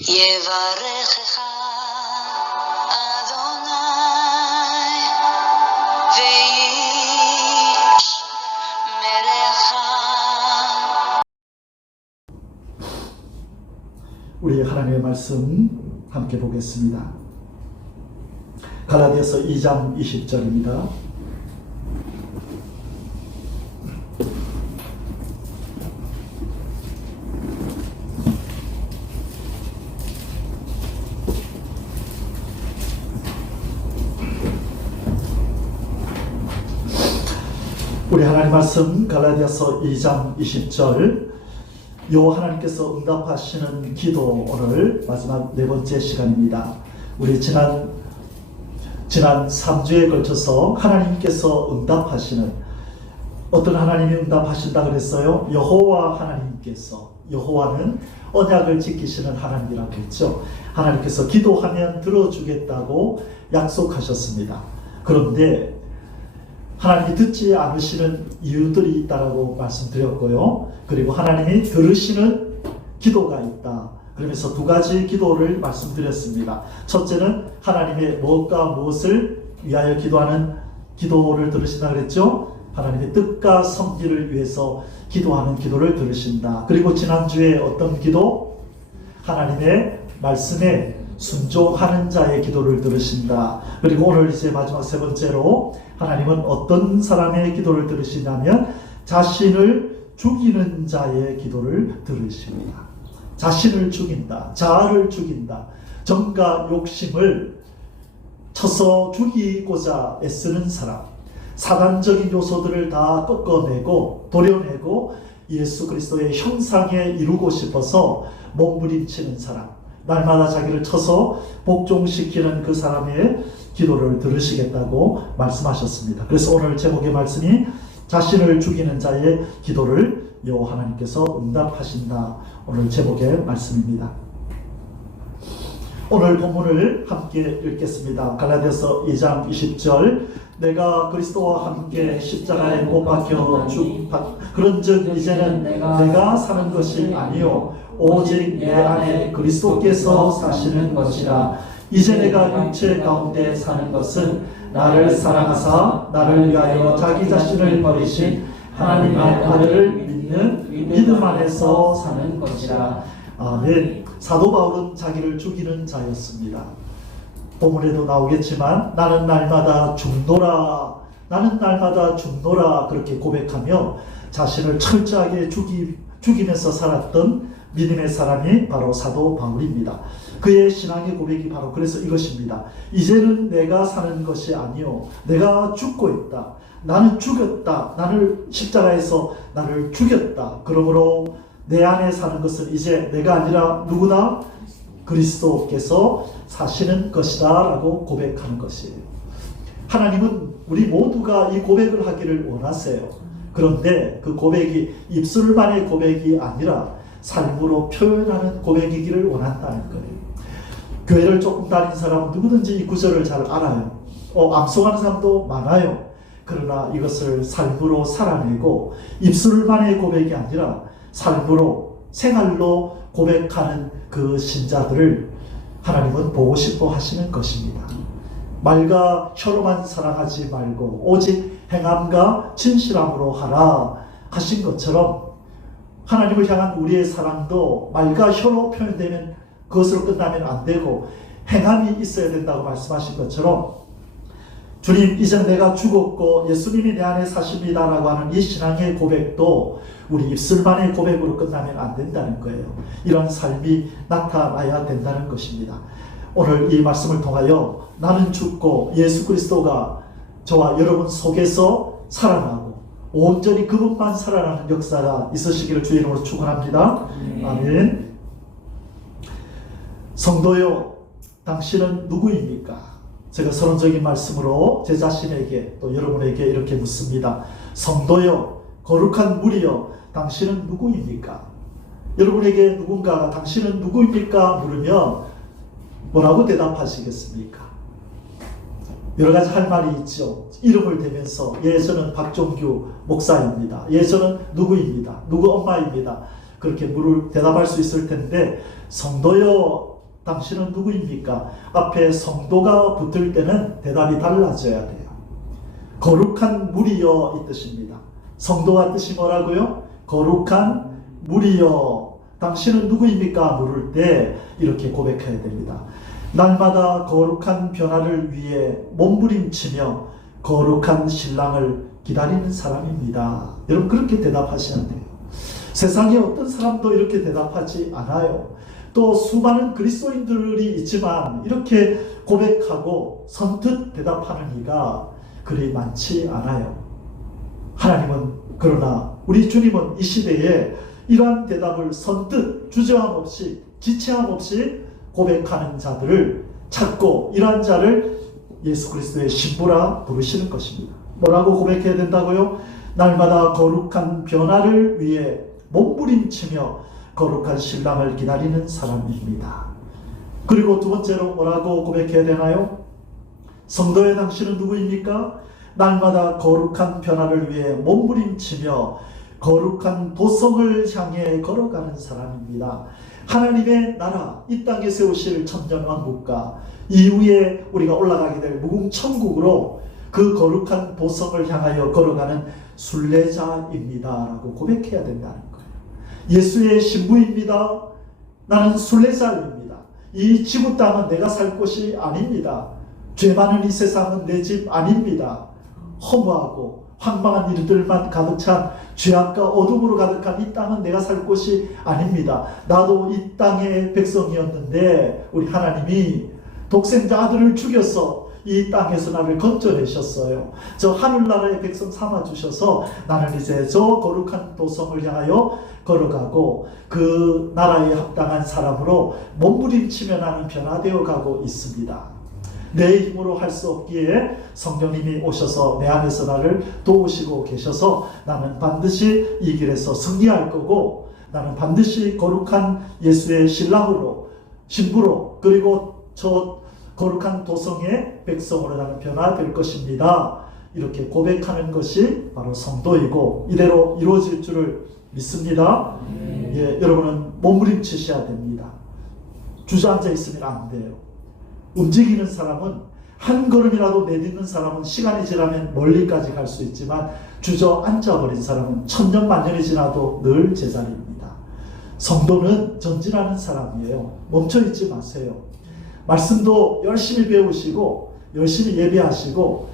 יברכך אדוני וישמרך. 우리 하나님의 말씀 함께 보겠습니다. 갈라디아서 2장 20절입니다. 우리 하나님 말씀 갈라디아서 2장 20절, 요 하나님께서 응답하시는 기도, 오늘 마지막 네 번째 시간입니다. 우리 지난 3주에 걸쳐서 하나님께서 응답하시는, 어떤 하나님이 응답하신다 그랬어요? 여호와 하나님께서. 여호와는 언약을 지키시는 하나님이라고 했죠. 하나님께서 기도하면 들어주겠다고 약속하셨습니다. 그런데 하나님이 듣지 않으시는 이유들이 있다고 말씀드렸고요. 그리고 하나님이 들으시는 기도가 있다. 그러면서 두 가지 기도를 말씀드렸습니다. 첫째는 하나님의 무엇과 무엇을 위하여 기도하는 기도를 들으신다 그랬죠. 하나님의 뜻과 성기를 위해서 기도하는 기도를 들으신다. 그리고 지난주에 어떤 기도? 하나님의 말씀에 순종하는 자의 기도를 들으신다. 그리고 오늘 이제 마지막 세 번째로 하나님은 어떤 사람의 기도를 들으시냐면 자신을 죽이는 자의 기도를 들으십니다. 자신을 죽인다. 자아를 죽인다. 정과 욕심을 쳐서 죽이고자 애쓰는 사람. 사단적인 요소들을 다 꺾어내고 도려내고 예수 그리스도의 형상에 이루고 싶어서 몸부림치는 사람. 날마다 자기를 쳐서 복종시키는 그 사람의 기도를 들으시겠다고 말씀하셨습니다. 그래서 오늘 제목의 말씀이 자신을 죽이는 자의 기도를 여호와 하나님께서 응답하신다. 오늘 제목의 말씀입니다. 오늘 본문을 함께 읽겠습니다. 갈라디아서 2장 20절, 내가 그리스도와 함께 십자가에 못 박혀 그런즉 이제는 내가 사는 것이 아니요 오직 내 안에 그리스도께서 사시는 것이라. 이제 내가 육체 가운데 사는 것은 나를 사랑하사 나를 위하여 자기 자신을 버리신 하나님의 아들을 믿는 믿음 안에서 사는 것이라. 아멘. 사도 바울은 자기를 죽이는 자였습니다. 본문에도 나오겠지만 나는 날마다 죽노라, 나는 날마다 죽노라 그렇게 고백하며 자신을 철저하게 죽이면서 살았던 믿음의 사람이 바로 사도 바울입니다. 그의 신앙의 고백이 바로 그래서 이것입니다. 이제는 내가 사는 것이 아니요 내가 죽고 있다. 나는 죽였다. 나를 십자가에서 나를 죽였다. 그러므로 내 안에 사는 것은 이제 내가 아니라 누구다? 그리스도께서 사시는 것이다 라고 고백하는 것이에요. 하나님은 우리 모두가 이 고백을 하기를 원하세요. 그런데 그 고백이 입술만의 고백이 아니라 삶으로 표현하는 고백이기를 원한다는 거예요. 교회를 조금 다닌 사람은 누구든지 이 구절을 잘 알아요. 암송하는 사람도 많아요. 그러나 이것을 삶으로 살아내고 입술만의 고백이 아니라 삶으로 생활로 고백하는 그 신자들을 하나님은 보고 싶어 하시는 것입니다. 말과 혀로만 사랑하지 말고 오직 행함과 진실함으로 하라 하신 것처럼 하나님을 향한 우리의 사랑도 말과 혀로 표현되면 그것으로 끝나면 안 되고 행함이 있어야 된다고 말씀하신 것처럼 주님 이제 내가 죽었고 예수님이 내 안에 사십니다 라고 하는 이 신앙의 고백도 우리 입술만의 고백으로 끝나면 안 된다는 거예요. 이런 삶이 나타나야 된다는 것입니다. 오늘 이 말씀을 통하여 나는 죽고 예수 그리스도가 저와 여러분 속에서 살아나고 온전히 그분만 살아나는 역사가 있으시기를 주의 이름으로 축원합니다. 아멘. 성도요, 당신은 누구입니까? 제가 서론적인 말씀으로 제 자신에게 또 여러분에게 이렇게 묻습니다. 성도요, 거룩한 무리요, 당신은 누구입니까? 여러분에게 누군가가 당신은 누구입니까? 물으면 뭐라고 대답하시겠습니까? 여러 가지 할 말이 있죠. 이름을 대면서 예 저는 박종규 목사입니다. 예 저는 누구입니다. 누구 엄마입니다. 그렇게 대답할 수 있을 텐데, 성도여 당신은 누구입니까? 앞에 성도가 붙을 때는 대답이 달라져야 돼요. 거룩한 무리여 이 뜻입니다. 성도와 뜻이 뭐라고요? 거룩한 무리여 당신은 누구입니까? 물을 때 이렇게 고백해야 됩니다. 날마다 거룩한 변화를 위해 몸부림치며 거룩한 신랑을 기다리는 사람입니다. 여러분 그렇게 대답하셔야 돼요. 세상에 어떤 사람도 이렇게 대답하지 않아요. 또 수많은 그리스도인들이 있지만 이렇게 고백하고 선뜻 대답하는 이가 그리 많지 않아요. 하나님은 그러나 우리 주님은 이 시대에 이러한 대답을 선뜻 주저함 없이 지체함 없이 고백하는 자들을 찾고 이러한 자를 예수 그리스도의 신부라 부르시는 것입니다. 뭐라고 고백해야 된다고요? 날마다 거룩한 변화를 위해 몸부림치며 거룩한 신랑을 기다리는 사람입니다. 그리고 두 번째로 뭐라고 고백해야 되나요? 성도의 당신은 누구입니까? 날마다 거룩한 변화를 위해 몸부림치며 거룩한 도성을 향해 걸어가는 사람입니다. 하나님의 나라, 이 땅에 세우실 천년왕국과 이후에 우리가 올라가게 될 무궁천국으로 그 거룩한 도성을 향하여 걸어가는 순례자입니다 라고 고백해야 된다는 거예요. 예수의 신부입니다. 나는 순례자입니다. 이 지구 땅은 내가 살 곳이 아닙니다. 죄 많은 이 세상은 내 집 아닙니다. 허무하고 황망한 일들만 가득 찬 죄악과 어둠으로 가득한 이 땅은 내가 살 곳이 아닙니다. 나도 이 땅의 백성이었는데 우리 하나님이 독생자 아들을 죽여서 이 땅에서 나를 건져내셨어요. 저 하늘나라의 백성 삼아주셔서 나는 이제 저 거룩한 도성을 향하여 걸어가고 그 나라에 합당한 사람으로 몸부림치며 나는 변화되어 가고 있습니다. 내 힘으로 할 수 없기에 성령님이 오셔서 내 안에서 나를 도우시고 계셔서 나는 반드시 이 길에서 승리할 거고 나는 반드시 거룩한 예수의 신랑으로 신부로 그리고 저 거룩한 도성의 백성으로 나는 변화될 것입니다. 이렇게 고백하는 것이 바로 성도이고 이대로 이루어질 줄을 믿습니다. 예, 여러분은 몸부림치셔야 됩니다. 주저앉아 있으면 안 돼요. 움직이는 사람은 한 걸음이라도 내딛는 사람은 시간이 지나면 멀리까지 갈 수 있지만 주저앉아버린 사람은 천년만년이 지나도 늘 제자리입니다. 성도는 전진하는 사람이에요. 멈춰있지 마세요. 말씀도 열심히 배우시고 열심히 예배하시고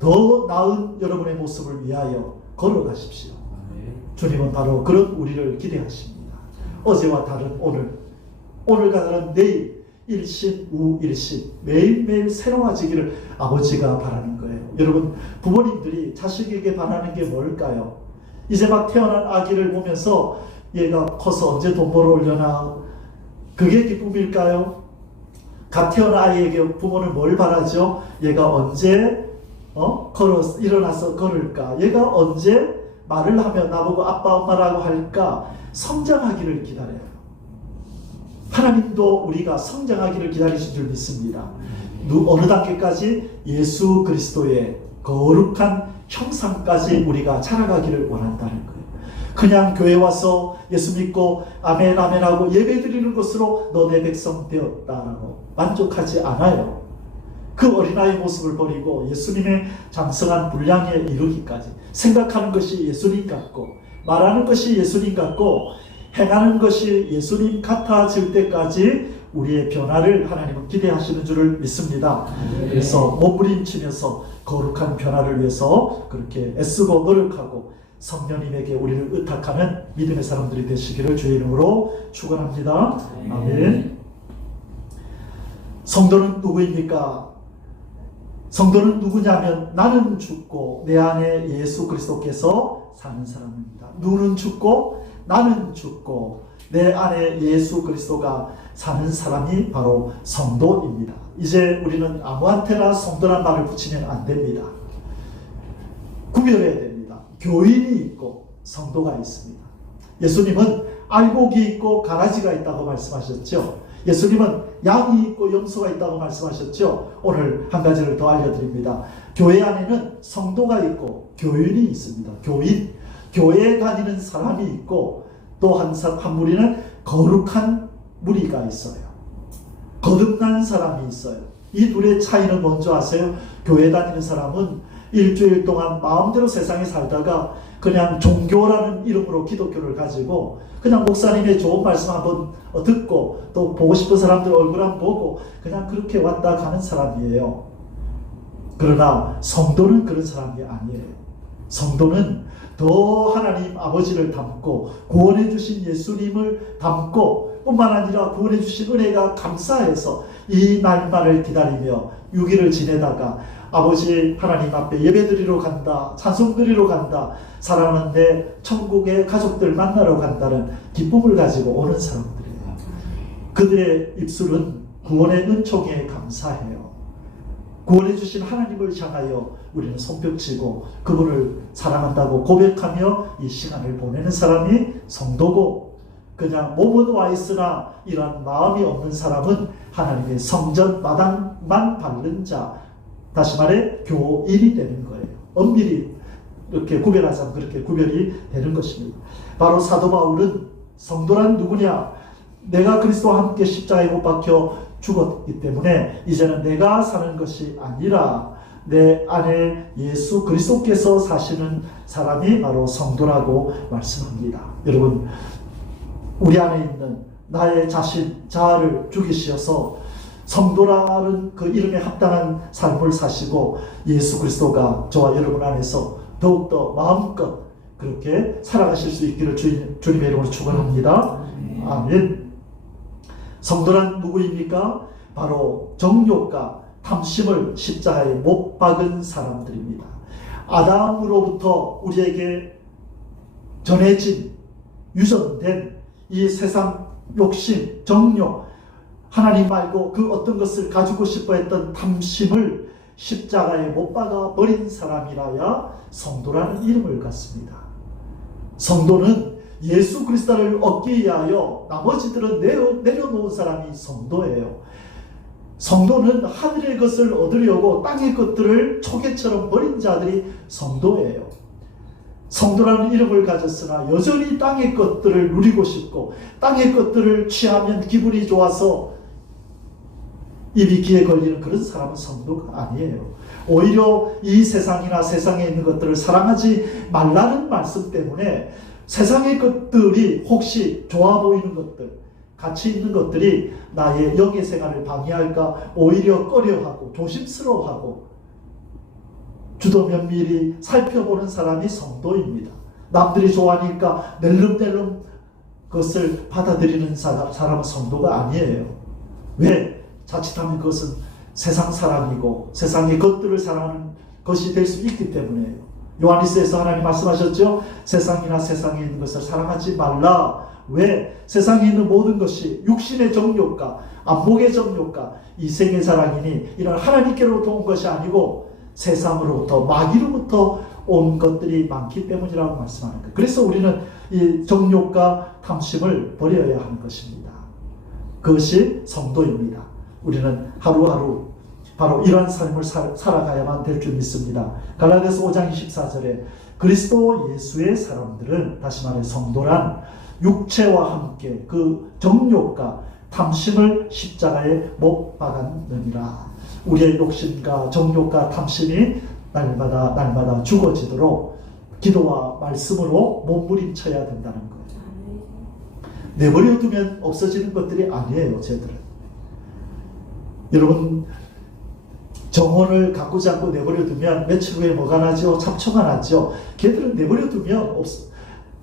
더 나은 여러분의 모습을 위하여 걸어가십시오. 주님은 바로 그런 우리를 기대하십니다. 어제와 다른 오늘과 다른 내일 일신 우일신 매일매일 새로워지기를 아버지가 바라는 거예요. 여러분 부모님들이 자식에게 바라는 게 뭘까요? 이제 막 태어난 아기를 보면서 얘가 커서 언제 돈 벌어오려나 그게 기쁨일까요? 갓 태어난 아이에게 부모는 뭘 바라죠? 얘가 언제 일어나서 걸을까? 얘가 언제 말을 하며 나보고 아빠 엄마라고 할까? 성장하기를 기다려요. 하나님도 우리가 성장하기를 기다리신 줄 믿습니다. 어느 단계까지? 예수 그리스도의 거룩한 형상까지 우리가 자라가기를 원한다는 거예요. 그냥 교회 와서 예수 믿고 아멘 아멘 하고 예배 드리는 것으로 너 내 백성 되었다라고 만족하지 않아요. 그 어린아이의 모습을 버리고 예수님의 장성한 분량에 이르기까지 생각하는 것이 예수님 같고 말하는 것이 예수님 같고 행하는 것이 예수님 같아질 때까지 우리의 변화를 하나님은 기대하시는 줄을 믿습니다. 그래서 몸부림치면서 거룩한 변화를 위해서 그렇게 애쓰고 노력하고 성령님에게 우리를 의탁하는 믿음의 사람들이 되시기를 주의 이름으로 축원합니다. 아멘. 성도는 누구입니까? 성도는 누구냐면 나는 죽고 내 안에 예수 그리스도께서 사는 사람입니다. 누구는 죽고 나는 죽고 내 안에 예수 그리스도가 사는 사람이 바로 성도입니다. 이제 우리는 아무한테나 성도란 말을 붙이면 안 됩니다. 구별해야 됩니다. 교인이 있고 성도가 있습니다. 예수님은 알곡이 있고 가라지가 있다고 말씀하셨죠. 예수님은 양이 있고 염소가 있다고 말씀하셨죠. 오늘 한 가지를 더 알려드립니다. 교회 안에는 성도가 있고 교인이 있습니다. 교인, 교회에 다니는 사람이 있고 또 한 무리는 거룩한 무리가 있어요. 거듭난 사람이 있어요. 이 둘의 차이는 뭔지 아세요? 교회 다니는 사람은 일주일 동안 마음대로 세상에 살다가 그냥 종교라는 이름으로 기독교를 가지고 그냥 목사님의 좋은 말씀 한번 듣고 또 보고 싶은 사람들 얼굴 한번 보고 그냥 그렇게 왔다 가는 사람이에요. 그러나 성도는 그런 사람이 아니에요. 성도는 더 하나님 아버지를 닮고 구원해 주신 예수님을 닮고 뿐만 아니라 구원해 주신 은혜가 감사해서 이 날만을 기다리며 6일을 지내다가 아버지 하나님 앞에 예배드리러 간다, 찬송드리러 간다, 사랑하는 내 천국의 가족들 만나러 간다는 기쁨을 가지고 오는 사람들이에요. 그들의 입술은 구원의 은총에 감사해요. 구원해 주신 하나님을 향하여 우리는 손뼉치고 그분을 사랑한다고 고백하며 이 시간을 보내는 사람이 성도고, 그냥 몸은 와 있으나 이런 마음이 없는 사람은 하나님의 성전 마당만 밟는 자, 다시 말해 교인이 되는 거예요. 엄밀히 이렇게 구별하자면 그렇게 구별이 되는 것입니다. 바로 사도 바울은 성도란 누구냐? 내가 그리스도와 함께 십자가에 못 박혀 죽었기 때문에 이제는 내가 사는 것이 아니라 내 안에 예수 그리스도께서 사시는 사람이 바로 성도라고 말씀합니다. 여러분, 우리 안에 있는 나의 자신, 자아를 죽이시어서 성도라는 그 이름에 합당한 삶을 사시고 예수 그리스도가 저와 여러분 안에서 더욱더 마음껏 그렇게 살아가실 수 있기를 주님의 이름으로 축원합니다. 아멘. 성도란 누구입니까? 바로 정욕과 탐심을 십자가에 못 박은 사람들입니다. 아담으로부터 우리에게 전해진, 유전된 이 세상 욕심, 정욕, 하나님 말고 그 어떤 것을 가지고 싶어 했던 탐심을 십자가에 못 박아 버린 사람이라야 성도라는 이름을 갖습니다. 성도는 예수 그리스도를 얻기 위하여 나머지들은 내려놓은 사람이 성도예요. 성도는 하늘의 것을 얻으려고 땅의 것들을 초계처럼 버린 자들이 성도예요. 성도라는 이름을 가졌으나 여전히 땅의 것들을 누리고 싶고 땅의 것들을 취하면 기분이 좋아서 입이 귀에 걸리는 그런 사람은 성도가 아니에요. 오히려 이 세상이나 세상에 있는 것들을 사랑하지 말라는 말씀 때문에 세상의 것들이 혹시 좋아 보이는 것들, 가치 있는 것들이 나의 영의 생활을 방해할까 오히려 꺼려하고 조심스러워하고 주도 면밀히 살펴보는 사람이 성도입니다. 남들이 좋아하니까 낼름낼름 그것을 받아들이는 사람은 성도가 아니에요. 왜? 자칫하면 그것은 세상 사랑이고 세상의 것들을 사랑하는 것이 될 수 있기 때문에요. 요한일서에서 하나님 말씀하셨죠? 세상이나 세상에 있는 것을 사랑하지 말라. 왜? 세상에 있는 모든 것이 육신의 정욕과 안목의 정욕과 이생의 사랑이니 이런 하나님께로부터 온 것이 아니고 세상으로부터 마귀로부터 온 것들이 많기 때문이라고 말씀하는 거예요. 그래서 우리는 이 정욕과 탐심을 버려야 하는 것입니다. 그것이 성도입니다. 우리는 하루하루 바로 이러한 삶을 살아가야만 될 줄 믿습니다. 갈라디아서 5장 24절에 그리스도 예수의 사람들은, 다시 말해 성도란 육체와 함께 그 정욕과 탐심을 십자가에 못 박았느니라. 우리의 욕심과 정욕과 탐심이 날마다 죽어지도록 기도와 말씀으로 몸부림쳐야 된다는 거예요. 내버려 두면 없어지는 것들이 아니에요. 쟤들은. 여러분, 정원을 가꾸지 않고 내버려 두면 며칠 후에 뭐가 나죠? 잡초가 나죠. 걔들은 내버려 두면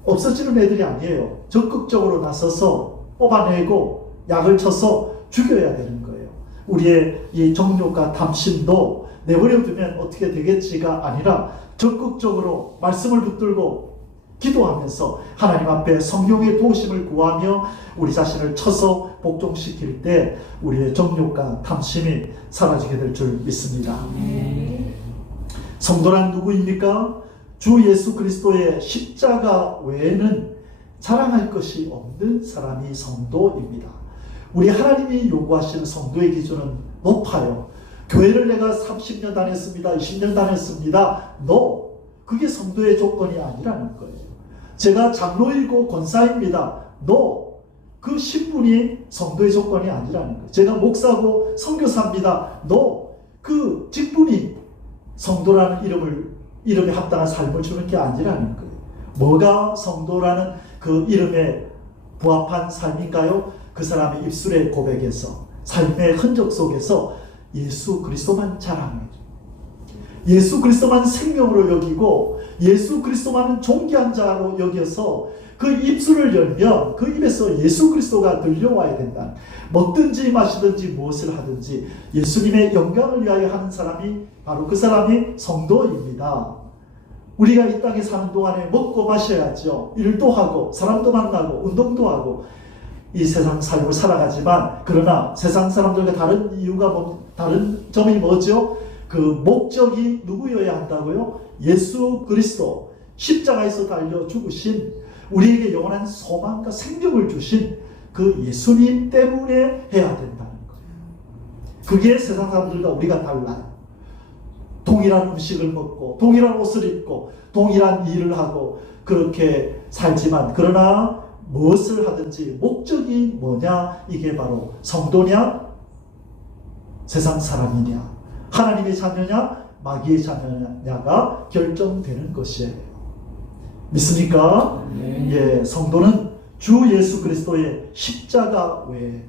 없어지는 애들이 아니에요. 적극적으로 나서서 뽑아내고 약을 쳐서 죽여야 되는 거예요. 우리의 이 정욕과 탐심도 내버려 두면 어떻게 되겠지가 아니라 적극적으로 말씀을 붙들고 기도하면서 하나님 앞에 성령의 도우심을 구하며 우리 자신을 쳐서 복종시킬 때 우리의 정욕과 탐심이 사라지게 될 줄 믿습니다. 성도란 누구입니까? 주 예수 그리스도의 십자가 외에는 자랑할 것이 없는 사람이 성도입니다. 우리 하나님이 요구하시는 성도의 기준은 높아요. 교회를 내가 30년 다녔습니다. 20년 다녔습니다. No. 그게 성도의 조건이 아니라는 거예요. 제가 장로이고 권사입니다. No. 그 신분이 성도의 조건이 아니라는 거예요. 제가 목사고 선교사입니다. No. 그 직분이 성도라는 이름에 합당한 삶을 주는 게 아니라는 거예요. 뭐가 성도라는 그 이름에 부합한 삶인가요? 그 사람의 입술의 고백에서, 삶의 흔적 속에서 예수 그리스도만 자랑해요. 예수 그리스도만 생명으로 여기고 예수 그리스도만은 존귀한 자로 여겨서 그 입술을 열면 그 입에서 예수 그리스도가 들려와야 된다. 먹든지 마시든지 무엇을 하든지 예수님의 영광을 위하여 하는 사람이 바로 그 사람이 성도입니다. 우리가 이 땅에 사는 동안에 먹고 마셔야죠. 일도 하고 사람도 만나고 운동도 하고 이 세상 삶을 살아가지만, 그러나 세상 사람들과 다른 점이 뭐죠? 그 목적이 누구여야 한다고요? 예수 그리스도, 십자가에서 달려 죽으신, 우리에게 영원한 소망과 생명을 주신 그 예수님 때문에 해야 된다는 거예요. 그게 세상 사람들과 우리가 달라요. 동일한 음식을 먹고 동일한 옷을 입고 동일한 일을 하고 그렇게 살지만, 그러나 무엇을 하든지 목적이 뭐냐? 이게 바로 성도냐? 세상 사람이냐? 하나님의 자녀냐? 마귀의 자녀냐가 결정되는 것이에요. 믿습니까? 예, 성도는 주 예수 그리스도의 십자가 외에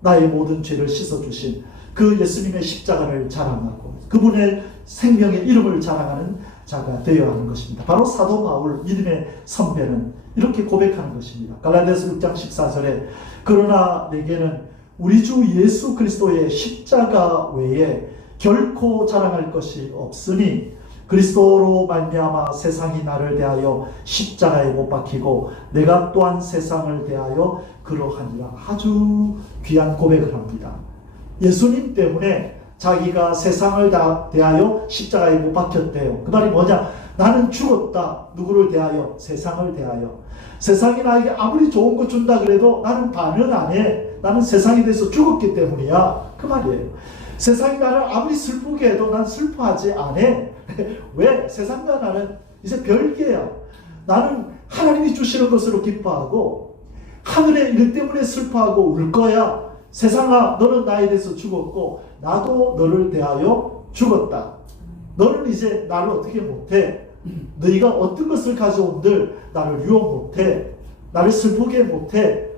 나의 모든 죄를 씻어주신 그 예수님의 십자가를 자랑하고 그분의 생명의 이름을 자랑하는 자가 되어야 하는 것입니다. 바로 사도 바울, 믿음의 선배는 이렇게 고백하는 것입니다. 갈라디아서 6장 14절에 그러나 내게는 우리 주 예수 그리스도의 십자가 외에 결코 자랑할 것이 없으니 그리스도로 말미암아 세상이 나를 대하여 십자가에 못 박히고 내가 또한 세상을 대하여 그러하니라. 아주 귀한 고백을 합니다. 예수님 때문에 자기가 세상을 다 대하여 십자가에 못 박혔대요. 그 말이 뭐냐? 나는 죽었다. 누구를 대하여? 세상을 대하여. 세상이 나에게 아무리 좋은 거 준다 그래도 나는 반응 안 해. 나는 세상에 대해서 죽었기 때문이야. 그 말이에요. 세상이 나를 아무리 슬프게 해도 난 슬퍼하지 않아. 왜? 세상과 나는 이제 별개야. 나는 하나님이 주시는 것으로 기뻐하고 하늘의 일 때문에 슬퍼하고 울 거야. 세상아, 너는 나에 대해서 죽었고 나도 너를 대하여 죽었다. 너는 이제 나를 어떻게 못해? 너희가 어떤 것을 가져온들 나를 유혹 못해. 나를 슬프게 못해.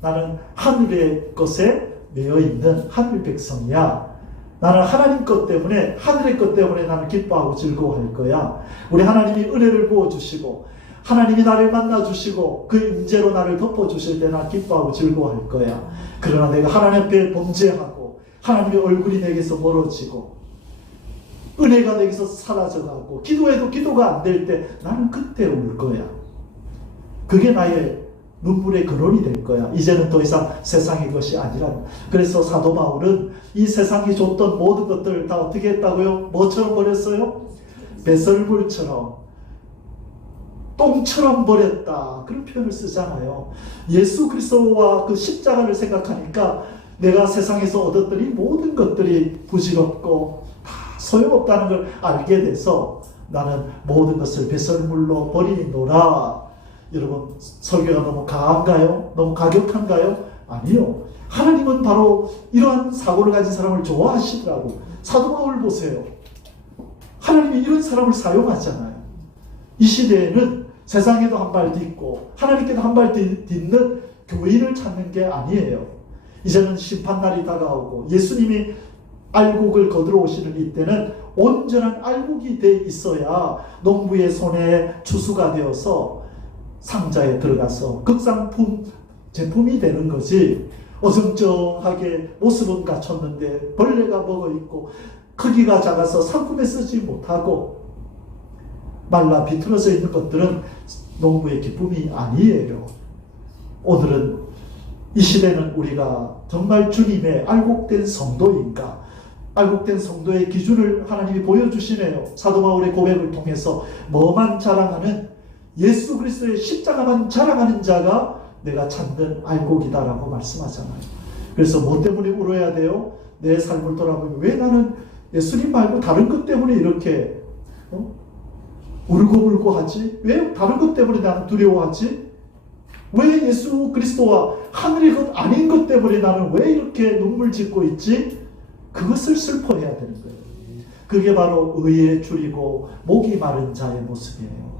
나는 하늘의 것에 매여 있는 하늘 백성이야. 나는 하나님 것 때문에, 하늘의 것 때문에 나는 기뻐하고 즐거워할 거야. 우리 하나님이 은혜를 부어주시고 하나님이 나를 만나주시고 그 임재로 나를 덮어주실 때 난 기뻐하고 즐거워할 거야. 그러나 내가 하나님 앞에 범죄하고 하나님의 얼굴이 내게서 멀어지고 은혜가 내게서 사라져가고 기도해도 기도가 안 될 때 나는 그때 울 거야. 그게 나의 눈물의 근원이 될 거야. 이제는 더 이상 세상의 것이 아니라. 그래서 사도 바울은 이 세상이 줬던 모든 것들을 다 어떻게 했다고요? 뭐처럼 버렸어요? 배설물처럼, 똥처럼 버렸다. 그런 표현을 쓰잖아요. 예수 그리스도와 그 십자가를 생각하니까 내가 세상에서 얻었던 이 모든 것들이 부질없고 다 소용없다는 걸 알게 돼서 나는 모든 것을 배설물로 버리노라. 여러분, 설교가 너무 강한가요? 너무 가격한가요? 아니요. 하나님은 바로 이러한 사고를 가진 사람을 좋아하시더라고. 사도 바울 보세요. 하나님이 이런 사람을 사용하잖아요. 이 시대에는 세상에도 한 발 딛고 하나님께도 한 발 딛는 교인을 찾는 게 아니에요. 이제는 심판날이 다가오고 예수님이 알곡을 거두러 오시는 이때는 온전한 알곡이 돼 있어야 농부의 손에 추수가 되어서 상자에 들어가서 극상품 제품이 되는 거지. 어정쩡하게 모습은 갖췄는데 벌레가 먹어 있고 크기가 작아서 상품에 쓰지 못하고 말라 비틀어져 있는 것들은 농부의 기쁨이 아니에요. 오늘은 이 시대는 우리가 정말 주님의 알곡된 성도인가? 알곡된 성도의 기준을 하나님이 보여주시네요. 사도 바울의 고백을 통해서 뭐만 자랑하는, 예수 그리스도의 십자가만 자랑하는 자가 내가 찾는 알곡이다라고 말씀하잖아요. 그래서 뭐 때문에 울어야 돼요? 내 삶을 돌아보면 왜 나는 예수님 말고 다른 것 때문에 이렇게 울고불고 하지? 왜 다른 것 때문에 나는 두려워하지? 왜 예수 그리스도와 하늘의 것 아닌 것 때문에 나는 왜 이렇게 눈물 짓고 있지? 그것을 슬퍼해야 되는 거예요. 그게 바로 의에 줄이고 목이 마른 자의 모습이에요.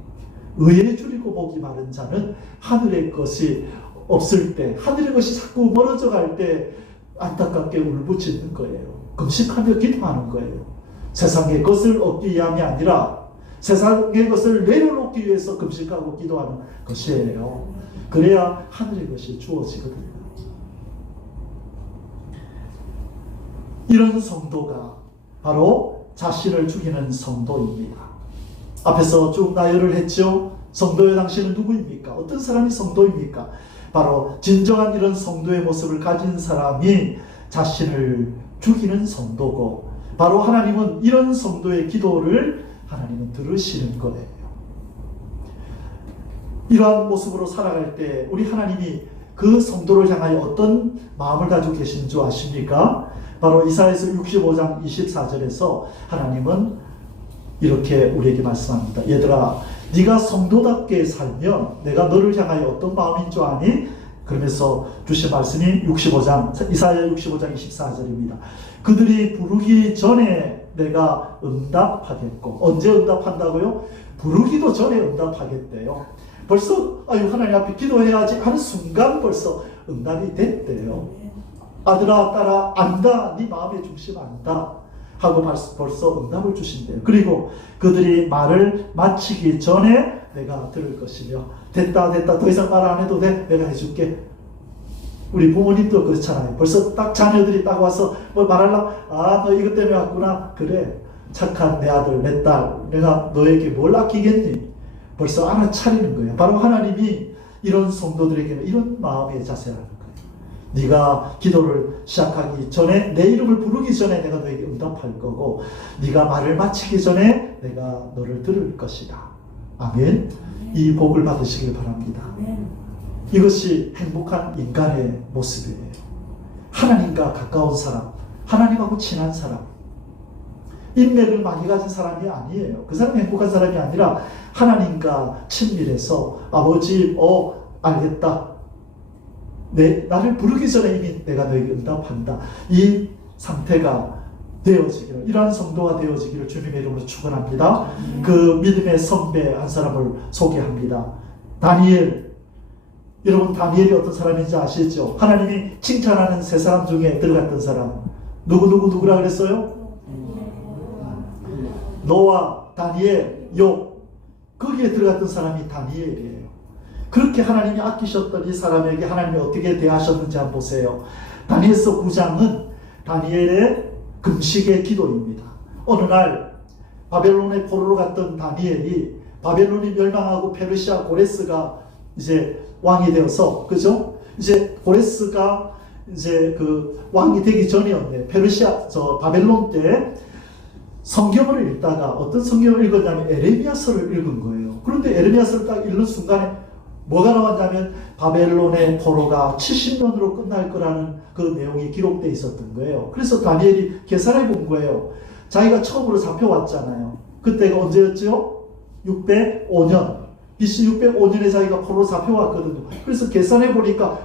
의에 줄이고 목이 마른 자는 하늘의 것이 없을 때, 하늘의 것이 자꾸 멀어져 갈 때 안타깝게 울부짖는 거예요. 금식하며 기도하는 거예요. 세상의 것을 얻기 위함이 아니라 세상의 것을 내려놓기 위해서 금식하고 기도하는 것이에요. 그래야 하늘의 것이 주어지거든요. 이런 성도가 바로 자신을 죽이는 성도입니다. 앞에서 쭉 나열을 했죠. 성도의 당신은 누구입니까? 어떤 사람이 성도입니까? 바로 진정한 이런 성도의 모습을 가진 사람이 자신을 죽이는 성도고, 바로 하나님은 이런 성도의 기도를 하나님은 들으시는 거예요. 이러한 모습으로 살아갈 때 우리 하나님이 그 성도를 향하여 어떤 마음을 가지고 계신 줄 아십니까? 바로 이사야서 65장 24절에서 하나님은 이렇게 우리에게 말씀합니다. 얘들아, 네가 성도답게 살면 내가 너를 향하여 어떤 마음인 줄 아니? 그러면서 주신 말씀이 이사야 65장 24절입니다. 그들이 부르기 전에 내가 응답하겠고, 언제 응답한다고요? 부르기도 전에 응답하겠대요. 벌써 하나님 앞에 기도해야지 하는 순간 벌써 응답이 됐대요. 아들아 딸아 안다, 네 마음의 중심 안다 하고 벌써 응답을 주신대요. 그리고 그들이 말을 마치기 전에 내가 들을 것이며, 됐다 더 이상 말 안 해도 돼, 내가 해줄게. 우리 부모님도 그렇잖아요. 벌써 딱 자녀들이 딱 와서 뭘 말하려고, 너 이것 때문에 왔구나. 그래, 착한 내 아들 내 딸, 내가 너에게 뭘 아끼겠니? 벌써 알아차리는 거예요. 바로 하나님이 이런 성도들에게는 이런 마음의 자세라는 거예요. 네가 기도를 시작하기 전에, 내 이름을 부르기 전에 내가 너에게 응답할 거고, 네가 말을 마치기 전에 내가 너를 들을 것이다. 아멘. 이 복을 받으시길 바랍니다. 이것이 행복한 인간의 모습이에요. 하나님과 가까운 사람, 하나님하고 친한 사람, 인맥을 많이 가진 사람이 아니에요. 그 사람이 행복한 사람이 아니라 하나님과 친밀해서 아버지 알겠다, 나를 부르기 전에 이미 내가 너에게 응답한다, 이 상태가 되어지기를, 이러한 성도가 되어지기를 주님의 이름으로 축원합니다. 그 믿음의 선배 한 사람을 소개합니다. 다니엘. 여러분, 다니엘이 어떤 사람인지 아시죠? 하나님이 칭찬하는 세 사람 중에 들어갔던 사람 누구라 그랬어요? 노아, 다니엘, 욥. 거기에 들어갔던 사람이 다니엘이에요. 그렇게 하나님이 아끼셨던 이 사람에게 하나님이 어떻게 대하셨는지 한번 보세요. 다니엘서 9장은 다니엘의 금식의 기도입니다. 어느 날 바벨론의 포로로 갔던 다니엘이, 바벨론이 멸망하고 페르시아 고레스가 이제 왕이 되어서, 그죠? 이제 고레스가 이제 그 왕이 되기 전이었네. 바벨론 때 성경을 읽다가 어떤 성경을 읽었냐면 에레미야서를 읽은 거예요. 그런데 에레미야서를 딱 읽는 순간에 뭐가 나왔냐면 바벨론의 포로가 70년으로 끝날 거라는 그 내용이 기록되어 있었던 거예요. 그래서 다니엘이 계산해 본 거예요. 자기가 처음으로 잡혀왔잖아요. 그때가 언제였죠? 605년. BC 605년에 자기가 포로로 잡혀왔거든요. 그래서 계산해 보니까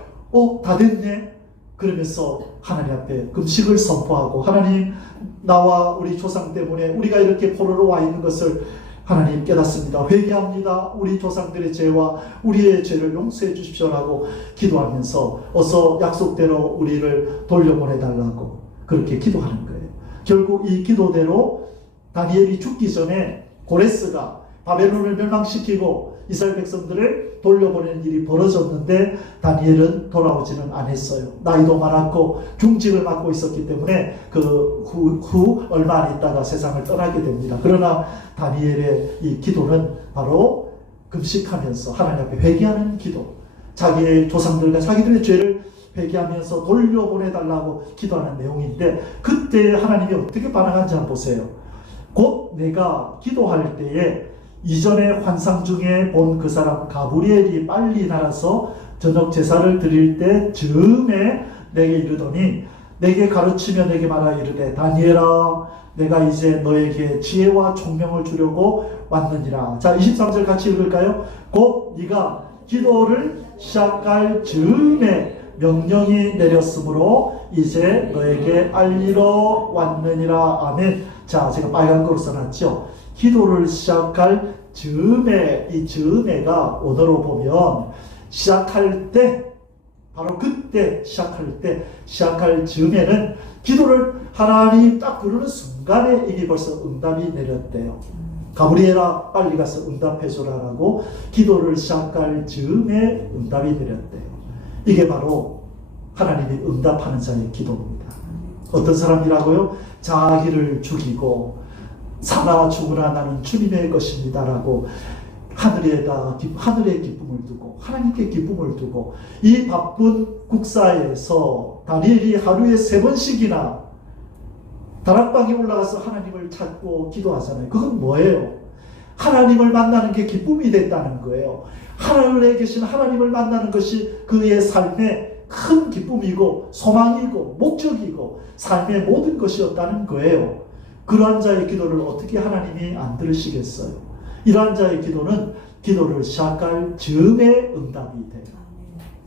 다 됐네. 그러면서 하나님 앞에 금식을 선포하고, 하나님, 나와 우리 조상 때문에 우리가 이렇게 포로로 와 있는 것을 하나님 깨닫습니다. 회개합니다. 우리 조상들의 죄와 우리의 죄를 용서해 주십시오라고 기도하면서 어서 약속대로 우리를 돌려보내달라고 그렇게 기도하는 거예요. 결국 이 기도대로 다니엘이 죽기 전에 고레스가 바벨론을 멸망시키고 이스라엘 백성들을 돌려보내는 일이 벌어졌는데 다니엘은 돌아오지는 않았어요. 나이도 많았고 중직을 맡고 있었기 때문에 그 후 얼마 안 있다가 세상을 떠나게 됩니다. 그러나 다니엘의 이 기도는 바로 금식하면서 하나님 앞에 회개하는 기도, 자기의 조상들과 자기들의 죄를 회개하면서 돌려보내달라고 기도하는 내용인데, 그때 하나님이 어떻게 반응한지 한번 보세요. 곧 내가 기도할 때에 이전의 환상 중에 본 그 사람 가브리엘이 빨리 날아서 저녁 제사를 드릴 때 즈음에 내게 이르더니, 내게 가르치며 내게 말하 이르되, 다니엘아, 내가 이제 너에게 지혜와 총명을 주려고 왔느니라. 자, 23절 같이 읽을까요? 곧 네가 기도를 시작할 즈음에 명령이 내렸으므로 이제 너에게 알리러 왔느니라. 아멘. 자, 제가 빨간 거로 써놨죠. 기도를 시작할 즈음에, 이 즈음에가 언어로 보면 시작할 때, 바로 그때 시작할 즈음에는 기도를 하나님 딱 부르는 순간에 이미 벌써 응답이 내렸대요. 가브리엘아 빨리 가서 응답해줘라라고 기도를 시작할 즈음에 응답이 내렸대요. 이게 바로 하나님이 응답하는 자의 기도입니다. 어떤 사람이라고요? 자기를 죽이고 살아 죽으나 나는 주님의 것입니다라고 하늘의 기쁨을 두고 하나님께 기쁨을 두고 이 바쁜 국사에서 다니엘이 하루에 3번씩이나 다락방에 올라가서 하나님을 찾고 기도하잖아요. 그건 뭐예요? 하나님을 만나는 게 기쁨이 됐다는 거예요. 하늘에 계신 하나님을 만나는 것이 그의 삶의 큰 기쁨이고 소망이고 목적이고 삶의 모든 것이었다는 거예요. 그러한 자의 기도를 어떻게 하나님이 안 들으시겠어요? 이러한 자의 기도는 기도를 시작할 즈음에 응답이 돼요.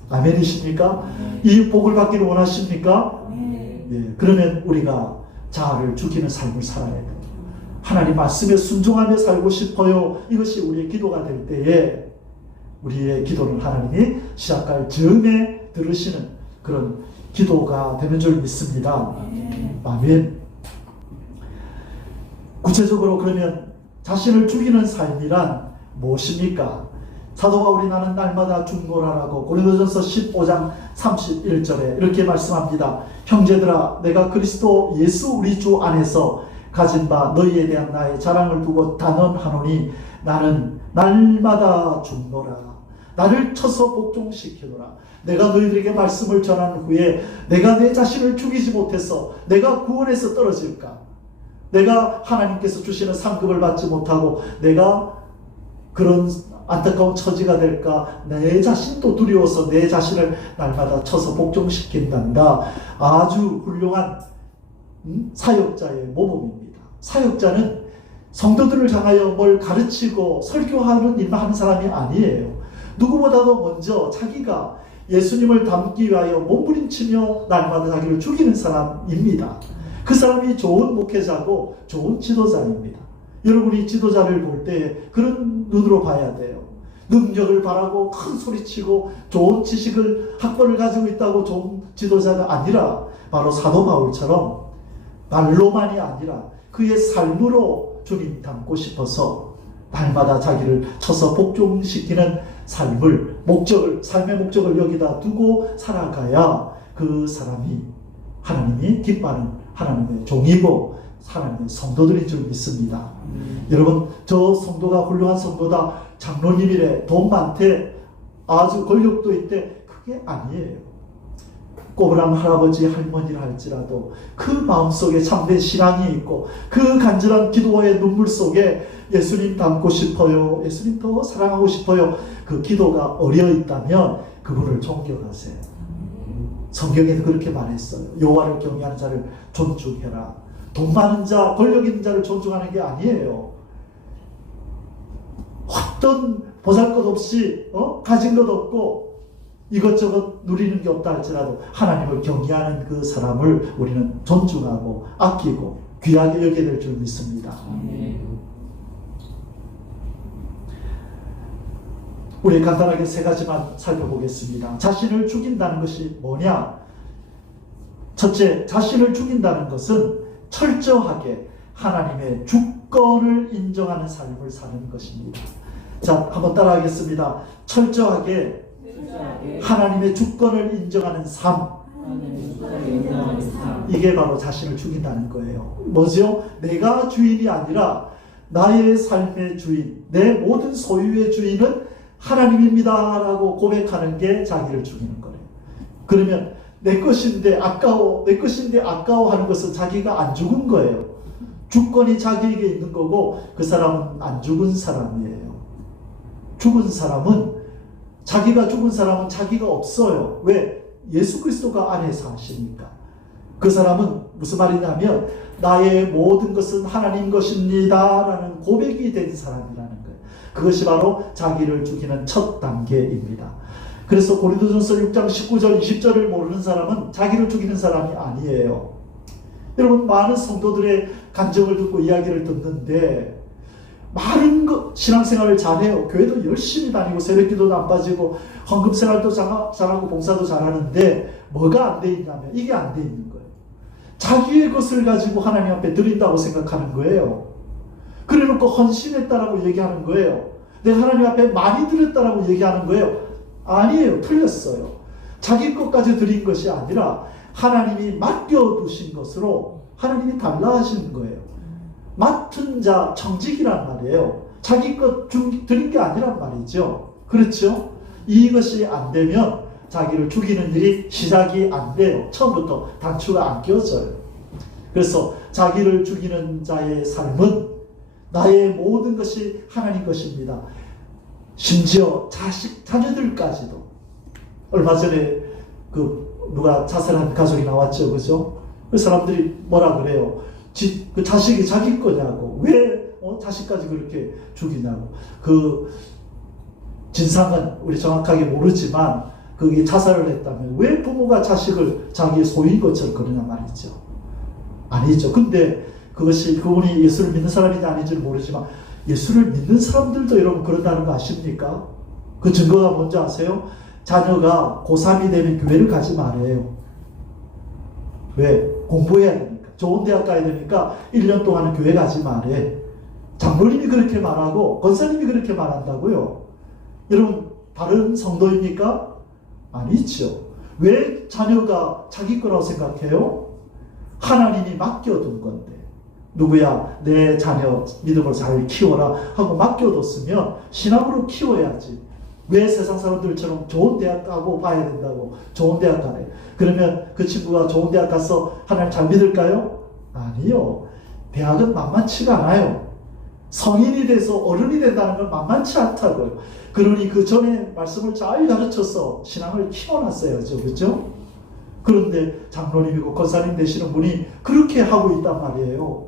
아멘이십니까? 이 복을 받기를 원하십니까? 예, 그러면 우리가 자아를 죽이는 삶을 살아야 돼요. 하나님 말씀에 순종하며 살고 싶어요. 이것이 우리의 기도가 될 때에 우리의 기도는 하나님이 시작할 즈음에 들으시는 그런 기도가 되는 줄 믿습니다. 아멘. 구체적으로 그러면 자신을 죽이는 삶이란 무엇입니까? 사도가 우리 나는 날마다 죽노라라고 고린도전서 15장 31절에 이렇게 말씀합니다. 형제들아 내가 그리스도 예수 우리 주 안에서 가진 바 너희에 대한 나의 자랑을 두고 단언하노니 나는 날마다 죽노라. 나를 쳐서 복종시키노라. 내가 너희들에게 말씀을 전한 후에 내가 내 자신을 죽이지 못해서 내가 구원에서 떨어질까? 내가 하나님께서 주시는 상급을 받지 못하고 내가 그런 안타까운 처지가 될까? 내 자신도 두려워서 내 자신을 날마다 쳐서 복종시킨단다. 아주 훌륭한 사역자의 모범입니다. 사역자는 성도들을 향하여 뭘 가르치고 설교하는 일만 하는 사람이 아니에요. 누구보다도 먼저 자기가 예수님을 닮기 위하여 몸부림치며 날마다 자기를 죽이는 사람입니다. 그 사람이 좋은 목회자고 좋은 지도자입니다. 여러분이 지도자를 볼 때 그런 눈으로 봐야 돼요. 능력을 바라고 큰 소리치고 좋은 지식을 학벌을 가지고 있다고 좋은 지도자가 아니라 바로 사도 바울처럼 말로만이 아니라 그의 삶으로 주님 닮고 싶어서 날마다 자기를 쳐서 복종시키는 삶의 목적을 여기다 두고 살아가야 그 사람이 하나님이 기뻐하는 하나님의 종이고 하나님의 성도들인 줄 믿습니다. 여러분, 저 성도가 훌륭한 성도다, 장로님이래, 돈 많대, 아주 권력도 있대, 그게 아니에요. 꼬부랑 할아버지 할머니라 할지라도 그 마음속에 참된 신앙이 있고 그 간절한 기도의 눈물 속에 예수님 닮고 싶어요, 예수님 더 사랑하고 싶어요, 그 기도가 어려 있다면 그분을 존경하세요. 성경에도 그렇게 말했어요. 여호와를 경외하는 자를 존중해라. 돈 많은 자, 권력 있는 자를 존중하는 게 아니에요. 어떤 보잘것없이 가진 것 없고 이것저것 누리는 게 없다 할지라도 하나님을 경외하는 그 사람을 우리는 존중하고 아끼고 귀하게 여겨야 될 줄 믿습니다. 우리 간단하게 3가지만 살펴보겠습니다. 자신을 죽인다는 것이 뭐냐? 첫째, 자신을 죽인다는 것은 철저하게 하나님의 주권을 인정하는 삶을 사는 것입니다. 자, 한번 따라하겠습니다. 철저하게 하나님의 주권을 인정하는 삶. 이게 바로 자신을 죽인다는 거예요. 뭐죠? 내가 주인이 아니라 나의 삶의 주인, 내 모든 소유의 주인은 하나님입니다 라고 고백하는 게 자기를 죽이는 거예요. 그러면 내 것인데 아까워 하는 것은 자기가 안 죽은 거예요. 주권이 자기에게 있는 거고 그 사람은 안 죽은 사람이에요. 자기가 죽은 사람은 자기가 없어요. 왜? 예수 그리스도가 안에 사시니까. 그 사람은 무슨 말이냐면 나의 모든 것은 하나님 것입니다 라는 고백이 된 사람이라는 거예요. 그것이 바로 자기를 죽이는 첫 단계입니다. 그래서 고린도전서 6장 19절 20절을 모르는 사람은 자기를 죽이는 사람이 아니에요. 여러분, 많은 성도들의 감정을 듣고 이야기를 듣는데 많은 신앙생활을 잘해요. 교회도 열심히 다니고 새벽기도도 안 빠지고 헌금생활도 잘하고 봉사도 잘하는데 뭐가 안 돼 있냐면 이게 안 돼 있는 거예요. 자기의 것을 가지고 하나님 앞에 드린다고 생각하는 거예요. 그래놓고 헌신했다라고 얘기하는 거예요. 내가 하나님 앞에 많이 드렸다라고 얘기하는 거예요. 아니에요. 틀렸어요. 자기 것까지 드린 것이 아니라 하나님이 맡겨두신 것으로 하나님이 달라 하시는 거예요. 맡은 자 청직이란 말이에요. 자기 것 드린 게 아니란 말이죠. 그렇죠? 이것이 안 되면 자기를 죽이는 일이 시작이 안 돼요. 처음부터 단추가 안 끼워져요. 그래서 자기를 죽이는 자의 삶은 나의 모든 것이 하나님 것입니다. 심지어 자녀들까지도. 얼마 전에 누가 자살한 가족이 나왔죠. 그죠? 그 사람들이 뭐라 그래요? 그 자식이 자기 거냐고. 왜 자식까지 그렇게 죽이냐고. 그 진상은 우리 정확하게 모르지만 그게 자살을 했다면 왜 부모가 자식을 자기의 소유인 것처럼 그러냐 말이죠. 아니죠. 근데 그분이 예수를 믿는 사람인지 아닌지는 모르지만 예수를 믿는 사람들도 여러분 그런다는 거 아십니까? 그 증거가 뭔지 아세요? 자녀가 고3이 되면 교회를 가지 말아요. 왜? 공부해야 되니까. 좋은 대학 가야 되니까 1년 동안은 교회 가지 말해. 장로님이 그렇게 말하고 권사님이 그렇게 말한다고요. 여러분 다른 성도입니까? 아니죠. 왜 자녀가 자기 거라고 생각해요? 하나님이 맡겨둔 건데. 누구야? 내 자녀 믿음으로 잘 키워라 하고 맡겨뒀으면 신앙으로 키워야지. 왜 세상 사람들처럼 좋은 대학 가고 봐야 된다고. 좋은 대학 가래. 그러면 그 친구가 좋은 대학 가서 하나님 잘 믿을까요? 아니요. 대학은 만만치가 않아요. 성인이 돼서 어른이 된다는 건 만만치 않다고요. 그러니 그 전에 말씀을 잘 가르쳐서 신앙을 키워놨어야죠. 그렇죠? 그런데 장로님이고 권사님 되시는 분이 그렇게 하고 있단 말이에요.